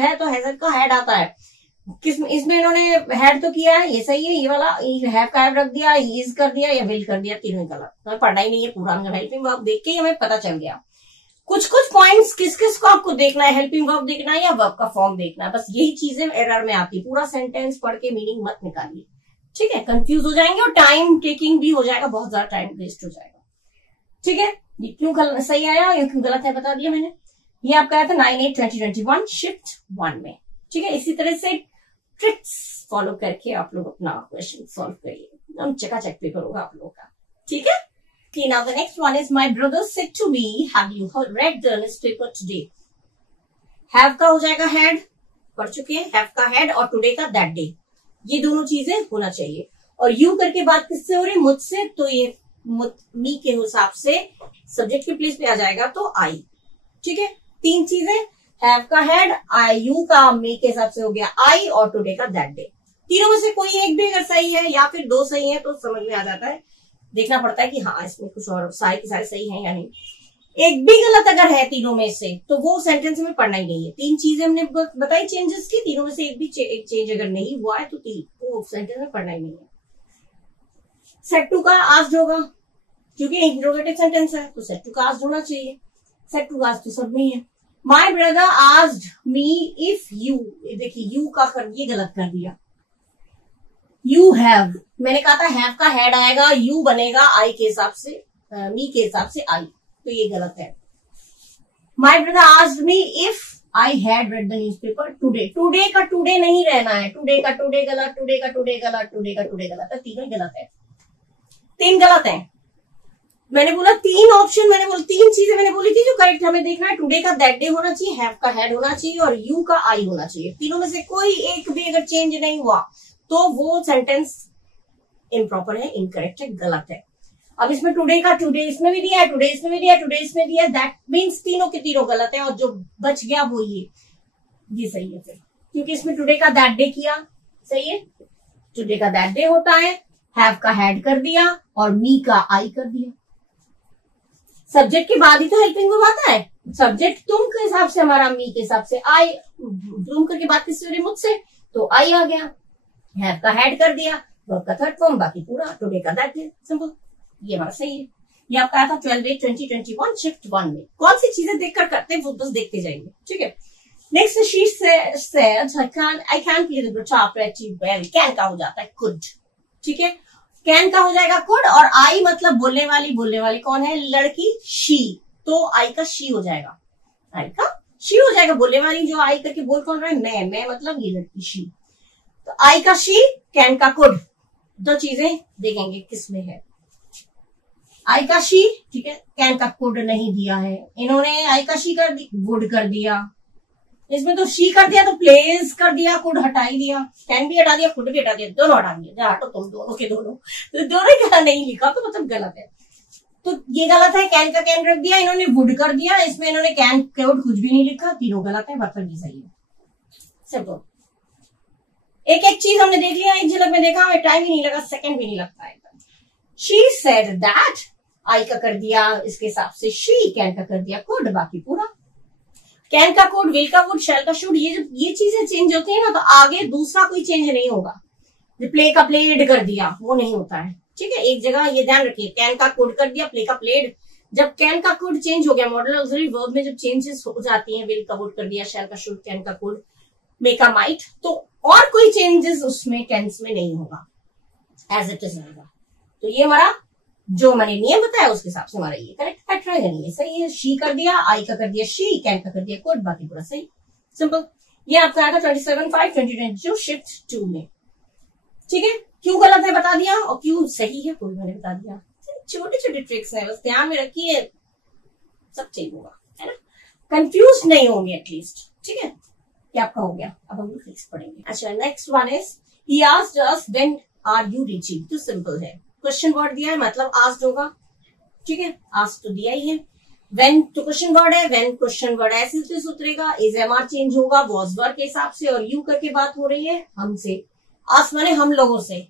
है तो हैज का हैड आता है, इसमें इन्होंने हैड तो किया है, ये सही है। ये वाला हैव का हैव रख दिया, इज कर दिया या विल कर दिया, तीनों गलत। तो पढ़ना ही नहीं है पूरा, हेल्पिंग वर्ब देख के ही हमें पता चल गया। कुछ पॉइंट्स किस किस को आपको देखना है, हेल्पिंग वर्ब देखना है या वर्ब का फॉर्म देखना है, बस यही चीजें एरर में आती है। पूरा सेंटेंस पढ़ के मीनिंग मत निकालिए, ठीक है, कंफ्यूज हो जाएंगे और टाइम टेकिंग भी हो जाएगा, बहुत ज्यादा टाइम वेस्ट हो जाएगा। ठीक है, ये क्यों सही आया या क्यों गलत है बता दिया मैंने। ये आपका आया था 9/8/2021 शिफ्ट 1 में। ठीक है, इसी तरह से ट्रिक्स फॉलो करके आप लोग अपना क्वेश्चन सॉल्व करिए, हम चकाचक पेपर होगा आप लोगों का। ठीक है, Okay, now the next one is my brother said to me, have you read the newspaper today? Have का हो जाएगा had, पढ़ चुके हैं, have का had और today का that day, ये दोनों चीजें होना चाहिए। और you करके बात किससे हो रही, मुझसे, तो ये मी के हिसाब से सब्जेक्ट के प्लेस पे आ जाएगा तो I। ठीक है, तीन चीजें, have का had, you का me के हिसाब से हो गया I और today का that day। तीनों में से कोई एक भी अगर सही है या फिर दो सही है तो समझ में आ जाता है, देखना पड़ता है कि हाँ इसमें कुछ और सारे के सारे सही हैं या नहीं। एक भी गलत अगर है तीनों में से तो वो सेंटेंस में पढ़ना ही नहीं है। तीन चीजें हमने बताई चेंजेस की, तीनों में से एक भी एक चेंज अगर नहीं हुआ है तो सेंटेंस में पढ़ना ही नहीं है। सेट टू का आस्क्ड होगा, क्योंकि इंट्रोगेटिव सेंटेंस है तो सेट टू का आस्क्ड होना चाहिए। सेट टू का आस्क्ड तो सब में ही है। My brother asked me if you, देखिए यू का ये गलत कर दिया, यू हैव, मैंने कहा था हैव का हैड आएगा, यू बनेगा आई के हिसाब से, मी के हिसाब से आई, तो ये गलत है। My brother asked me if I had read the newspaper today, today का टुडे नहीं रहना है, टुडे का टुडे गलत, टुडे का टुडे गलत, टुडे का टुडे गलत है, तीनों गलत है, तीन गलत है। मैंने बोला तीन ऑप्शन, मैंने बोला तीन चीजें मैंने बोली थी जो करेक्ट हमें देखना है, टुडे का दैट डे होना चाहिए, हैव का हैड होना चाहिए और यू का आई होना चाहिए। तीनों में से कोई एक भी अगर चेंज नहीं हुआ तो वो सेंटेंस इम्प्रॉपर है, इनकरेक्ट है, गलत है। अब इसमें टुडे का टुडे इसमें भी दिया है, टुडे इसमें भी दिया है, टुडे इसमें दिया है, दैट मीन्स तीनों के तीनों गलत है और जो बच गया वो ये सही है फिर, क्योंकि इसमें टुडे का दैट डे किया, सही है, टुडे का दैट डे होता है, हैव का हैड कर दिया और मी का आई कर दिया। सब्जेक्ट के बाद ही तो हेल्पिंग वर्ब आता है, सब्जेक्ट तुम के हिसाब से हमारा, मी के हिसाब से आई, तुम करके बात किससे हो रही, मुझसे, तो आई आ गया, हैव का हैड कर दिया, वर्ब का थर्ड फॉर्म, बाकी पूरा टुडे का दैट डे, सिंपल, ये हमारा सही है। ये आपका आया था 12/8/2021 शिफ्ट 1 में। कौन सी चीजें देखकर करते हैं वो बस देखते जाएंगे, ठीक है। Next she said I can play the guitar pretty well, can का हो जाता है कुड, ठीक है, कैन का हो जाएगा कुड और आई मतलब बोलने वाली कौन है, लड़की, शी, तो आई का शी हो जाएगा, आई का शी हो जाएगा, बोलने वाली जो आई करके बोल कौन रहा है, मैं मतलब ये लड़की शी, तो आई का शी, कैन का कुड, दो चीजें देखेंगे किसमें है, आई का शी, ठीक है, कैन का कुड नहीं दिया है इन्होंने, आई का शी कर दी, वुड कर दिया, इसमें तो शी कर दिया तो प्लेस कर दिया, कुड हटा ही दिया, कैन भी हटा दिया, कुड भी हटा दिया, दोनों हटा दिया, हटो तुम दोनों के दोनों, तो दोनों क्या नहीं लिखा तो मतलब गलत है, तो ये गलत है। कैन का कैन रख दिया इन्होंने, वुड कर दिया, इसमें इन्होंने कैन कुड कुछ भी नहीं लिखा, तीनों गलत है, मतलब ये सही है, सिंपल। एक एक चीज हमने देख लिया, एक झलक में देखा, हमें टाइम ही नहीं लगा, सेकंड भी नहीं लगता है। शी सेड दैट, आई का कर दिया इसके हिसाब से शी, कैन का कर दिया कुड, बाकी पूरा, कैन का कुड, विल का वुड, शैल का शुड, ये चीजें चेंज होती है ना तो आगे दूसरा कोई चेंज नहीं होगा, प्ले का प्लेड कर दिया, वो नहीं होता है। ठीक है, एक जगह ये ध्यान रखिए, कैन का कुड कर दिया, प्ले का प्लेड। जब कैन का कुड चेंज हो गया, मॉडल ऑक्सिलरी वर्ब में जब चेंजेस हो जाती हैं, विल का वुड कर दिया, शैल का शुड, कैन का कुड, मे का माइट, तो और कोई चेंजेस उसमें कैंस में नहीं होगा, एज इट इज रहेगा। तो ये हमारा जो मैंने नियम बताया उसके हिसाब से हमारा ये करेक्ट फैक्टर है, यानी ये सही है। शी कर दिया, आई का कर दिया शी, कैन का कर दिया कुड, बाकी पूरा सही, सिंपल। ये आपका आया था 27/5/2022 शिफ्ट 2 में। ठीक है, क्यों गलत है बता दिया, और क्यों सही है वो भी मैंने बता दिया। छोटे छोटे ट्रिक्स है, बस ध्यान में रखिए, सब ठीक होगा, है ना, कंफ्यूज नहीं होंगे एटलीस्ट। ठीक है, क्या आपका हो गया। अब हम ट्रिक्स पढ़ेंगे। अच्छा, next one is he asked us when are you reaching. तो सिंपल है, क्वेश्चन वर्ड दिया है, मतलब आस्क्ड होगा। ठीक है, आस्क्ड तो दिया ही है। व्हेन तो क्वेश्चन वर्ड है, व्हेन क्वेश्चन वर्ड ऐसे से उतरेगा, इज एमआर चेंज होगा वॉज वर्ड के हिसाब से, और यू करके बात हो रही है हमसे, आस्क माने हम लोगों से,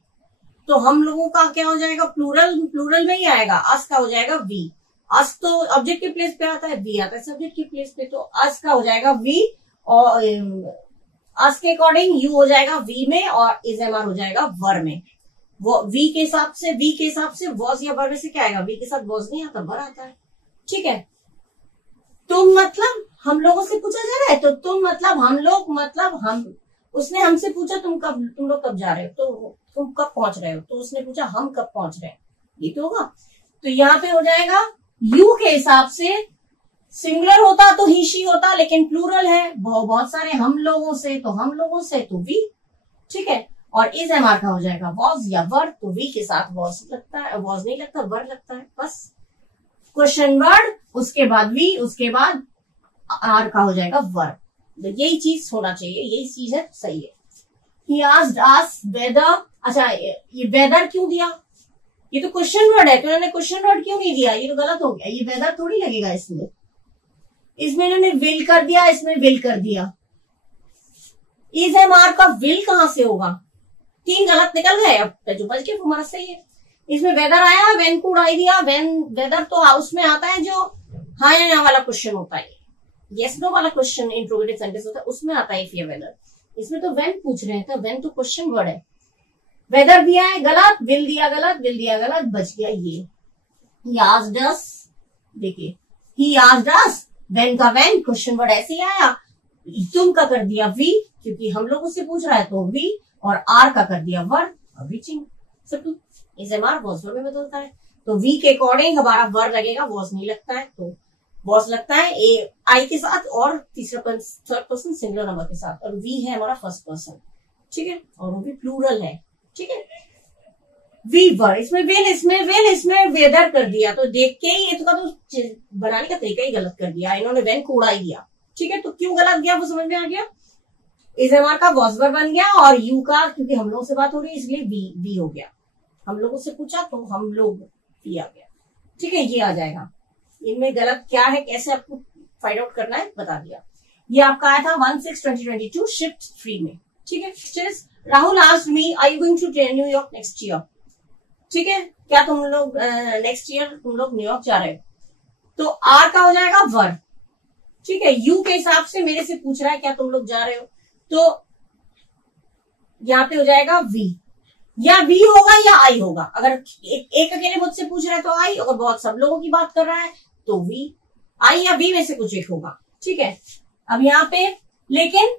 तो हम लोगों का क्या हो जाएगा, प्लूरल में ही आएगा, आस्क का हो जाएगा वी। आस्क तो ऑब्जेक्ट के प्लेस पे आता है, वी आता है सब्जेक्ट के प्लेस पे, तो आस्क का हो जाएगा वी, और आस्क के अकॉर्डिंग यू हो जाएगा वी में, और इज एमआर हो जाएगा वर में। वो वी के हिसाब से वॉज या वर में से क्या आएगा, वी के साथ वॉज नहीं आता, वर आता है। ठीक है, तुम मतलब हम लोगों से पूछा जा रहा है, तो तुम मतलब हम लोग, मतलब हम, उसने हमसे पूछा तुम लोग कब जा रहे हो, तो तुम कब पहुंच रहे हो, तो उसने पूछा हम कब पहुंच रहे हैं, ये तो होगा। तो यहाँ पे हो जाएगा यू के हिसाब से, सिंगुलर होता तो ही शी होता, लेकिन प्लूरल है, बहुत सारे हम लोगों से, तो हम लोगों से तो वी। ठीक है, और इज एमआर का हो जाएगा वॉज या वर, तो वी के साथ वॉज लगता है, वॉज नहीं लगता, वर लगता है, बस क्वेश्चन वर्ड, उसके बाद वी, उसके बाद आर का हो जाएगा वर। तो यही चीज होना चाहिए, यही चीज है, सही है। He asked us whether, अच्छा ये वेदर क्यों दिया, ये तो क्वेश्चन वर्ड है, तो इन्होंने क्वेश्चन वर्ड क्यों नहीं दिया, ये तो गलत हो गया, ये वेदर थोड़ी लगेगा इसमें। इसमें इन्होंने विल कर दिया, इसमें विल कर दिया, इज एमआर का विल कहां से होगा, 3 गलत निकल गए, अब जो बच गया हमारा सही है। इसमें वेदर आया, वेन कुड आई दिया, वेन वेदर तो उसमें आता है जो हाँ या ना वाला क्वेश्चन होता है, यस नो वाला क्वेश्चन इंट्रोगेटिव सेंटेंस होता है, उसमें आता है इफ या वेदर। इसमें तो वेन पूछ रहे हैं, तो वेन तो क्वेश्चन वर्ड है, वेदर दिया है गलत, विल दिया गलत, विल दिया गलत, बच गया ये। He asked us, देखिए he asked us, वेन का वेन क्वेश्चन वर्ड ऐसे ही आया, तुम का कर दिया वी, क्योंकि हम लोगों से पूछ रहा है तो वी, और आर का कर दिया वर, और reaching, simple. Is MR was word में बदलता है, तो वी के अकॉर्डिंग हमारा वर लगेगा, वॉज नहीं लगता है, तो वॉज लगता है ए आई के साथ, और थर्ड पर्सन सिंगुलर नंबर के साथ, और वी है हमारा फर्स्ट पर्सन। ठीक है, और वो भी प्लूरल है। ठीक है, वी वर, इसमें विल, इसमें वेदर कर दिया, तो देख के ही ये तो बनाने का तरीका ही गलत कर दिया इन्होंने, वेन को उड़ा ही दिया। ठीक है, तो क्यों गलत गया वो समझ में आ गया। इज एमआर का वॉज वर बन गया, और यू का क्योंकि हम लोगों से बात हो रही है इसलिए वी हो गया, हम लोगों से पूछा तो हम लोग वी आ गया। ठीक है, ये आ जाएगा। इनमें गलत क्या है, कैसे आपको फाइंड आउट करना है बता दिया। ये आपका आया था 1/6/2022 शिफ्ट 3 में। ठीक है, Rahul asked me are you going to New York next year. ठीक है, क्या तुम लोग नेक्स्ट ईयर तुम लोग न्यूयॉर्क जा रहे हो, तो आर का हो जाएगा वर। ठीक है, यू के हिसाब से मेरे से पूछ रहा है क्या तुम लोग जा रहे हो, तो यहाँ पे हो जाएगा वी, या वी होगा या आई होगा। अगर एक अकेले मुझसे पूछ रहा है तो आई, अगर बहुत सब लोगों की बात कर रहा है तो वी, आई या वी में से कुछ एक होगा। ठीक है, अब यहाँ पे लेकिन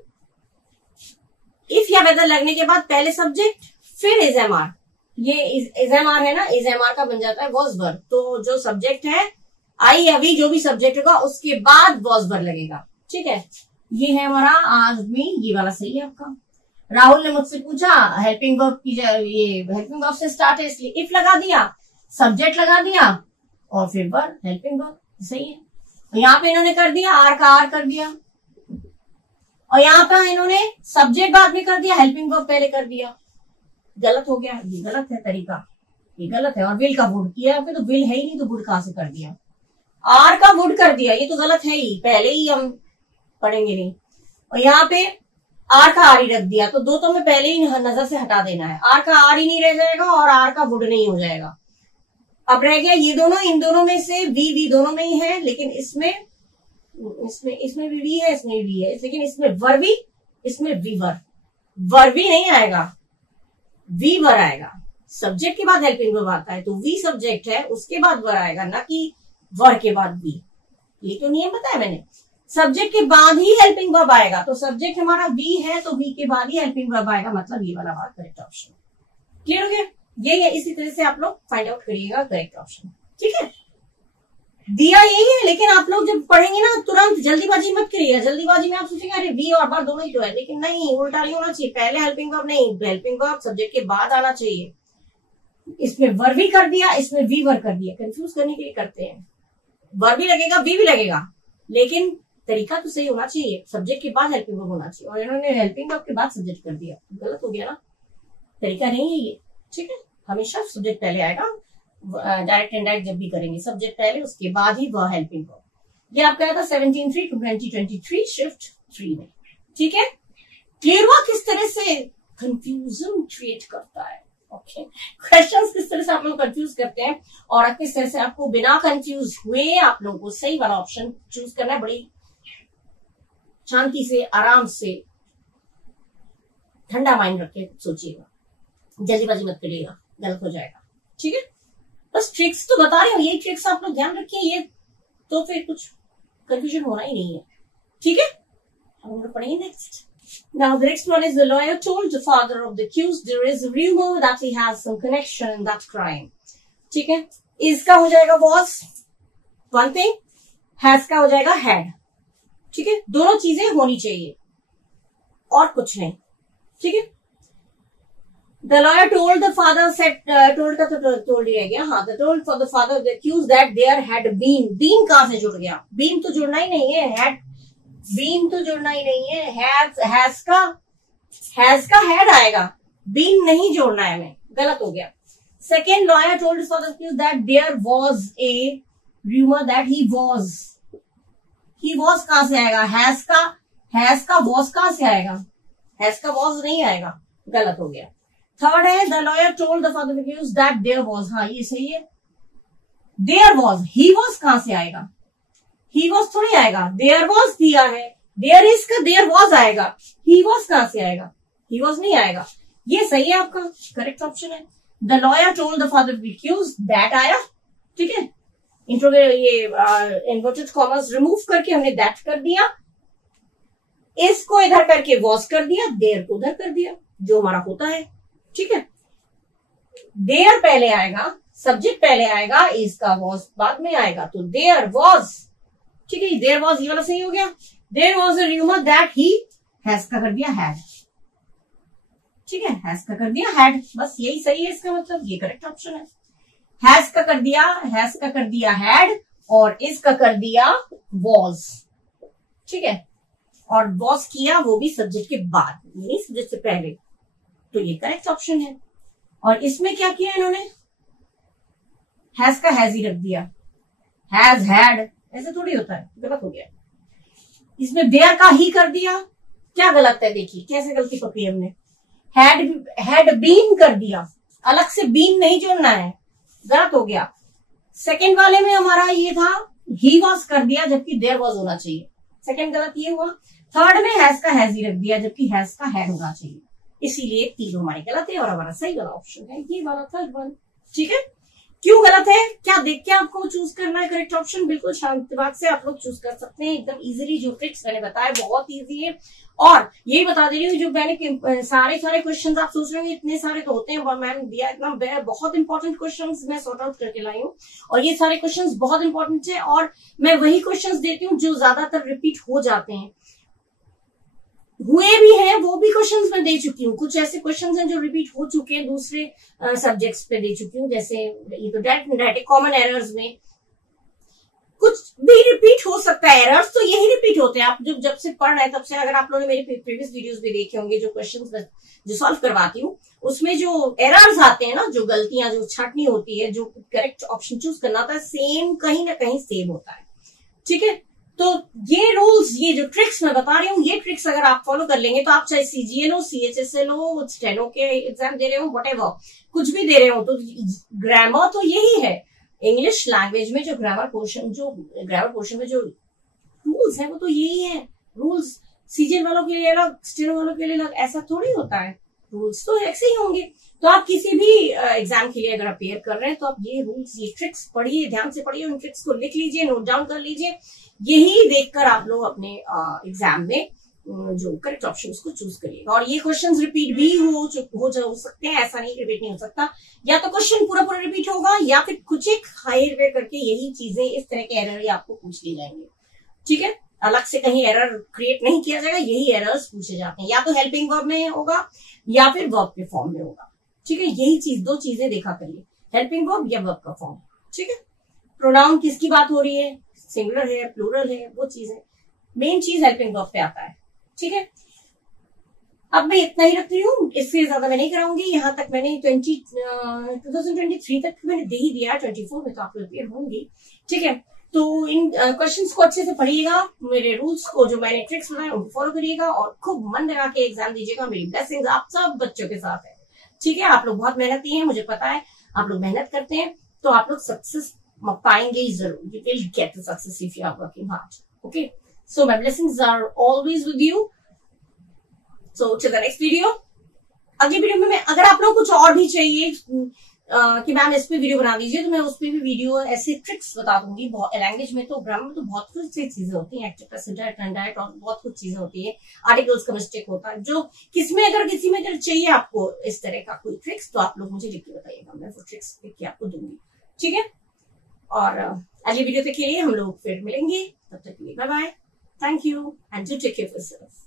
इफ या वेदर लगने के बाद पहले सब्जेक्ट फिर इज एमआर, ये इज एमआर है ना, इज एमआर का बन जाता है वॉज वर्ब, तो जो सब्जेक्ट है आई या वी जो भी सब्जेक्ट होगा उसके बाद वॉज वर्ब लगेगा। ठीक है, ये है हमारा आदमी, ये वाला सही है आपका। राहुल ने मुझसे पूछा हेल्पिंग वर्ब की, ये हेल्पिंग वर्ब से स्टार्ट है इसलिए इफ लगा दिया, सब्जेक्ट लगा दिया, और फिर वर्ब, हेल्पिंग वर्ब, सही है। यहाँ पे इन्होंने कर दिया आर का आर कर दिया, और यहाँ पे इन्होंने सब्जेक्ट बाद में कर दिया, हेल्पिंग वर्ब पहले कर दिया, गलत हो गया, ये गलत है तरीका, ये गलत है। और विल का वुड किया, फिर तो विल है ही नहीं तो वुड कहां से कर दिया, आर का वुड कर दिया, ये तो गलत है ही, पहले ही हम पढ़ेंगे नहीं। और यहाँ पे आर का आर ही रख दिया, तो दो तो में पहले ही नजर से हटा देना है, आर का आर ही नहीं रह जाएगा और आर का वुड नहीं हो जाएगा। अब रह गया ये दोनों, इन दोनों में से वी दोनों में ही है, लेकिन इसमें भी वी है, इसमें भी है, लेकिन इसमें वर भी, इसमें वी वर भी नहीं आएगा। वी वर आएगा, सब्जेक्ट के बाद हेल्पिंग वर्ब आता है तो वी सब्जेक्ट है, उसके बाद वर आएगा, ना कि वर के बाद वी। ये तो नियम बताया मैंने, सब्जेक्ट के बाद ही हेल्पिंग वर्ब आएगा, तो सब्जेक्ट हमारा वी है तो वी के बाद ही हेल्पिंग वर्ब आएगा, मतलब ये वाला बात करेक्ट ऑप्शन। क्लियर हो गया? यही है, इसी तरह से आप लोग फाइंड आउट करिएगा करेक्ट ऑप्शन। ठीक है, दिया यही है, लेकिन आप लोग जब पढ़ेंगे ना तुरंत जल्दीबाजी मत करिएगा। जल्दीबाजी में आप सोचेंगे अरे वी और वर दोनों ही तो है, लेकिन नहीं, उल्टा नहीं होना चाहिए। पहले हेल्पिंग वर्ब नहीं, हेल्पिंग वर्ब सब्जेक्ट के बाद आना चाहिए। इसमें वर भी कर दिया, इसमें वी वर कर दिया, कंफ्यूज करने के लिए करते हैं। वर भी लगेगा, वी भी लगेगा, लेकिन तरीका तो सही होना चाहिए, सब्जेक्ट के बाद हेल्पिंग वर्ब होना चाहिए, और इन्होंने हेल्पिंग वर्ब के बाद सब्जेक्ट कर दिया, गलत हो गया ना, तरीका नहीं है ये। ठीक है, हमेशा सब्जेक्ट पहले आएगा, डायरेक्ट इनडायरेक्ट जब भी करेंगे सब्जेक्ट पहले, उसके बाद ही वह हेल्पिंग वर्ब। ये आपका था 17/3 to 2023 शिफ्ट 3 में। ठीक है, क्लियर हुआ किस तरह से कंफ्यूजन क्रिएट करता है? ओके, क्वेश्चंस किस तरह से आप लोग कंफ्यूज करते हैं और किस तरह से आपको बिना कंफ्यूज हुए आप लोगों को सही वाला ऑप्शन चूज करना है। बड़ी शांति से, आराम से, ठंडा माइंड रख के सोचिएगा, जल्दीबाजी मत करिएगा, गलत हो जाएगा। ठीक है, बस ट्रिक्स तो बता रही हूँ, ये ट्रिक्स आप लोग ध्यान रखिए, ये तो फिर कुछ कंफ्यूजन होना ही नहीं है। ठीक है, हम लोग पढ़ेंगे next. Now the next one is the lawyer told the father of the accused there is a rumor that he has some connection in that crime. ठीक है, इसका हो जाएगा was one thing, has का हो जाएगा had। ठीक है, दोनों चीजें होनी चाहिए और कुछ नहीं। ठीक है, the lawyer told the father said told का तो told ही है गया, हाँ, the told for the father of the accused that there had been कहां से जुड़ गया? been तो जुड़ना ही नहीं है, had बीन तो जुड़ना ही नहीं है, हैज का हैड आएगा, बीन नहीं जोड़ना है, हमें गलत हो गया। Second, lawyer told his father that there was a rumour that he was कहां से आएगा? हैज का वाज कहां से आएगा? हैज का वाज नहीं आएगा, गलत हो गया। थर्ड है, the lawyer told the father that there was, हाँ ये सही है, देयर वाज, ही वाज कहां से आएगा? ही वॉज थोड़ी आएगा, देयर वॉज दिया है, देयर इज का देयर वॉज आएगा, ही वॉज कहां से आएगा? ही वॉज नहीं आएगा, ये सही है, आपका करेक्ट ऑप्शन है। The lawyer told the father accused that आया। ठीक है, ये इन्वर्टेड कॉमर्स रिमूव करके हमने दैट कर दिया, इसको इधर करके वॉज कर दिया, देयर को उधर कर दिया, जो हमारा होता है। ठीक है, देयर पहले आएगा, सब्जेक्ट पहले आएगा, इसका वॉज बाद में आएगा, तो देयर वॉज। ठीक है, देयर वॉज ये वाला सही हो गया। There was a rumour that he has का कर दिया हैड। ठीक है, हैज का कर दिया हैड, बस यही सही है, इसका मतलब ये करेक्ट ऑप्शन है। हैज का कर दिया हैड, और इसका कर दिया वॉज। ठीक है, और वॉज किया वो भी सब्जेक्ट के बाद, नहीं सब्जेक्ट से पहले, तो ये करेक्ट ऑप्शन है। और इसमें क्या किया इन्होंने? हैज का हैज ही रख दिया, हैज हैड, ऐसे थोड़ी होता है, गलत हो गया। इसमें देयर का ही कर दिया, क्या गलत है? देखिए कैसे गलती पकड़ी हमने, हैड बीन कर दिया, अलग से बीन नहीं जोड़ना है, गलत हो गया। सेकंड वाले में हमारा ये था ही वॉज कर दिया, जबकि देयर वॉज होना चाहिए, सेकंड गलत ये हुआ। थर्ड में हैज का हैज ही रख दिया, जबकि हैज का हैड होना चाहिए, इसीलिए तीनों हमारे गलत है और हमारा सही वाला ऑप्शन है ये वाला थर्ड वन। ठीक है, क्यों गलत है, क्या देख के आपको चूज करना है करेक्ट ऑप्शन? बिल्कुल शांत दिमाग से आप लोग चूज कर सकते हैं, एकदम इजीली। जो ट्रिक्स मैंने बताया बहुत इजी है, और यही बता दे रही हूँ, जो मैंने सारे क्वेश्चंस आप सोच रहे होंगे इतने सारे तो होते हैं, और मैंने दिया इतना बहुत इंपॉर्टेंट क्वेश्चंस मैं सॉर्ट आउट करके लाई हूँ, और ये सारे क्वेश्चंस बहुत इंपॉर्टेंट है, और मैं वही क्वेश्चंस देती हूँ जो ज्यादातर रिपीट हो जाते हैं, हुए भी हैं, वो भी क्वेश्चंस मैं दे चुकी हूँ। कुछ ऐसे क्वेश्चंस हैं जो रिपीट हो चुके हैं, दूसरे सब्जेक्ट्स पे दे चुकी हूँ, जैसे ये तो डायरेक्ट कॉमन एरर्स में कुछ भी रिपीट हो सकता है, एरर्स तो यही रिपीट होते हैं। आप जब से पढ़ रहे हैं तब से, अगर आप लोगों ने मेरे प्रीवियस वीडियोस भी देखे होंगे, जो क्वेश्चंस जो सॉल्व करवाती हूँ, उसमें जो एरर्स आते हैं ना, जो गलतियां जो छाटनी होती है, जो करेक्ट ऑप्शन चूज करना होता है, सेम कहीं ना कहीं सेम होता है। ठीक है, तो ये रूल्स, ये जो ट्रिक्स मैं बता रही हूँ, ये ट्रिक्स अगर आप फॉलो कर लेंगे, तो आप चाहे सीजीएल हो, सीएचएसएल हो, स्टेनो के एग्जाम दे रहे हो, व्हाटएवर कुछ भी दे रहे हो, तो ग्रामर तो यही है। इंग्लिश लैंग्वेज में जो ग्रामर पोर्शन में जो रूल्स है वो तो यही है। रूल्स सीजीएल वालों के लिए अलग, स्टेनो वालों के लिए अलग, ऐसा थोड़ी होता है। रूल्स तो ऐसे ही होंगे। तो आप किसी भी एग्जाम के लिए अगर अपेयर कर रहे हैं तो आप ये रूल्स, ये ट्रिक्स पढ़िए, ध्यान से पढ़िए, उन ट्रिक्स को लिख लीजिए, नोट डाउन कर लीजिए। यही देखकर आप लोग अपने एग्जाम में जो करेक्ट ऑप्शन को चूज करिएगा। और ये क्वेश्चंस रिपीट भी हो सकते हैं, ऐसा नहीं रिपीट नहीं हो सकता। या तो क्वेश्चन पूरा पूरा रिपीट होगा या फिर कुछ एक हायर करके यही चीजें, इस तरह के एरर आपको पूछ ली जाएंगे। ठीक है, अलग से कहीं एरर क्रिएट नहीं किया जाएगा, यही एरर्स पूछे जाते हैं। या तो हेल्पिंग वर्ब में होगा या फिर वर्ब के फॉर्म में होगा। ठीक है, यही चीज, दो चीजें देखा करिए, हेल्पिंग वर्ब या वर्ब का फॉर्म। ठीक है, प्रोनाउन किसकी बात हो रही है, सिंगुलर है, प्लूरल है, वो चीजें, मेन चीज हेल्पिंग वर्ब पे आता है। ठीक है, अब मैं इतना ही रख रही हूँ, इससे ज्यादा मैं नहीं कराऊंगी। यहाँ तक मैंने 2023 तक मैंने दे ही दिया, 24 में तो आप प्रिपेयर होंगी। ठीक है, तो इन क्वेश्चंस को अच्छे से पढ़िएगा, मेरे रूल्स को, जो मैंने ट्रिक्स बताए उनको फॉलो करिएगा और खूब मन लगा के एग्जाम दीजिएगा। मेरी ब्लेसिंग्स आप सब बच्चों के साथ है। ठीक है, आप लोग बहुत मेहनती हैं, मुझे पता है, आप लोग मेहनत करते हैं तो आप लोग सक्सेस पाएंगे ही जरूर। You will get the success if you are working hard. Okay, so my blessings are always with you. So till the next video. अगली वीडियो में मैं, अगर आप लोग कुछ और भी चाहिए कि मैम इस पे वीडियो बना दीजिए, तो मैं उस पे भी वीडियो ऐसे ट्रिक्स बता दूंगी। लैंग्वेज में तो, ग्रामर में तो बहुत कुछ चीजें होती हैं, एक्टिव प्रेजेंट इंडायरेक्ट और बहुत कुछ चीजें होती है, आर्टिकल्स का मिस्टेक होता है, जो किसी में अगर चाहिए आपको इस तरह का कोई ट्रिक्स, तो आप लोग मुझे लिख के बताइएगा, मैं वो ट्रिक्स लिख के आपको दूंगी। ठीक है, और अगली वीडियो तक के लिए हम लोग फिर मिलेंगे, तब तक के लिए bye bye, thank you and do take care of yourself.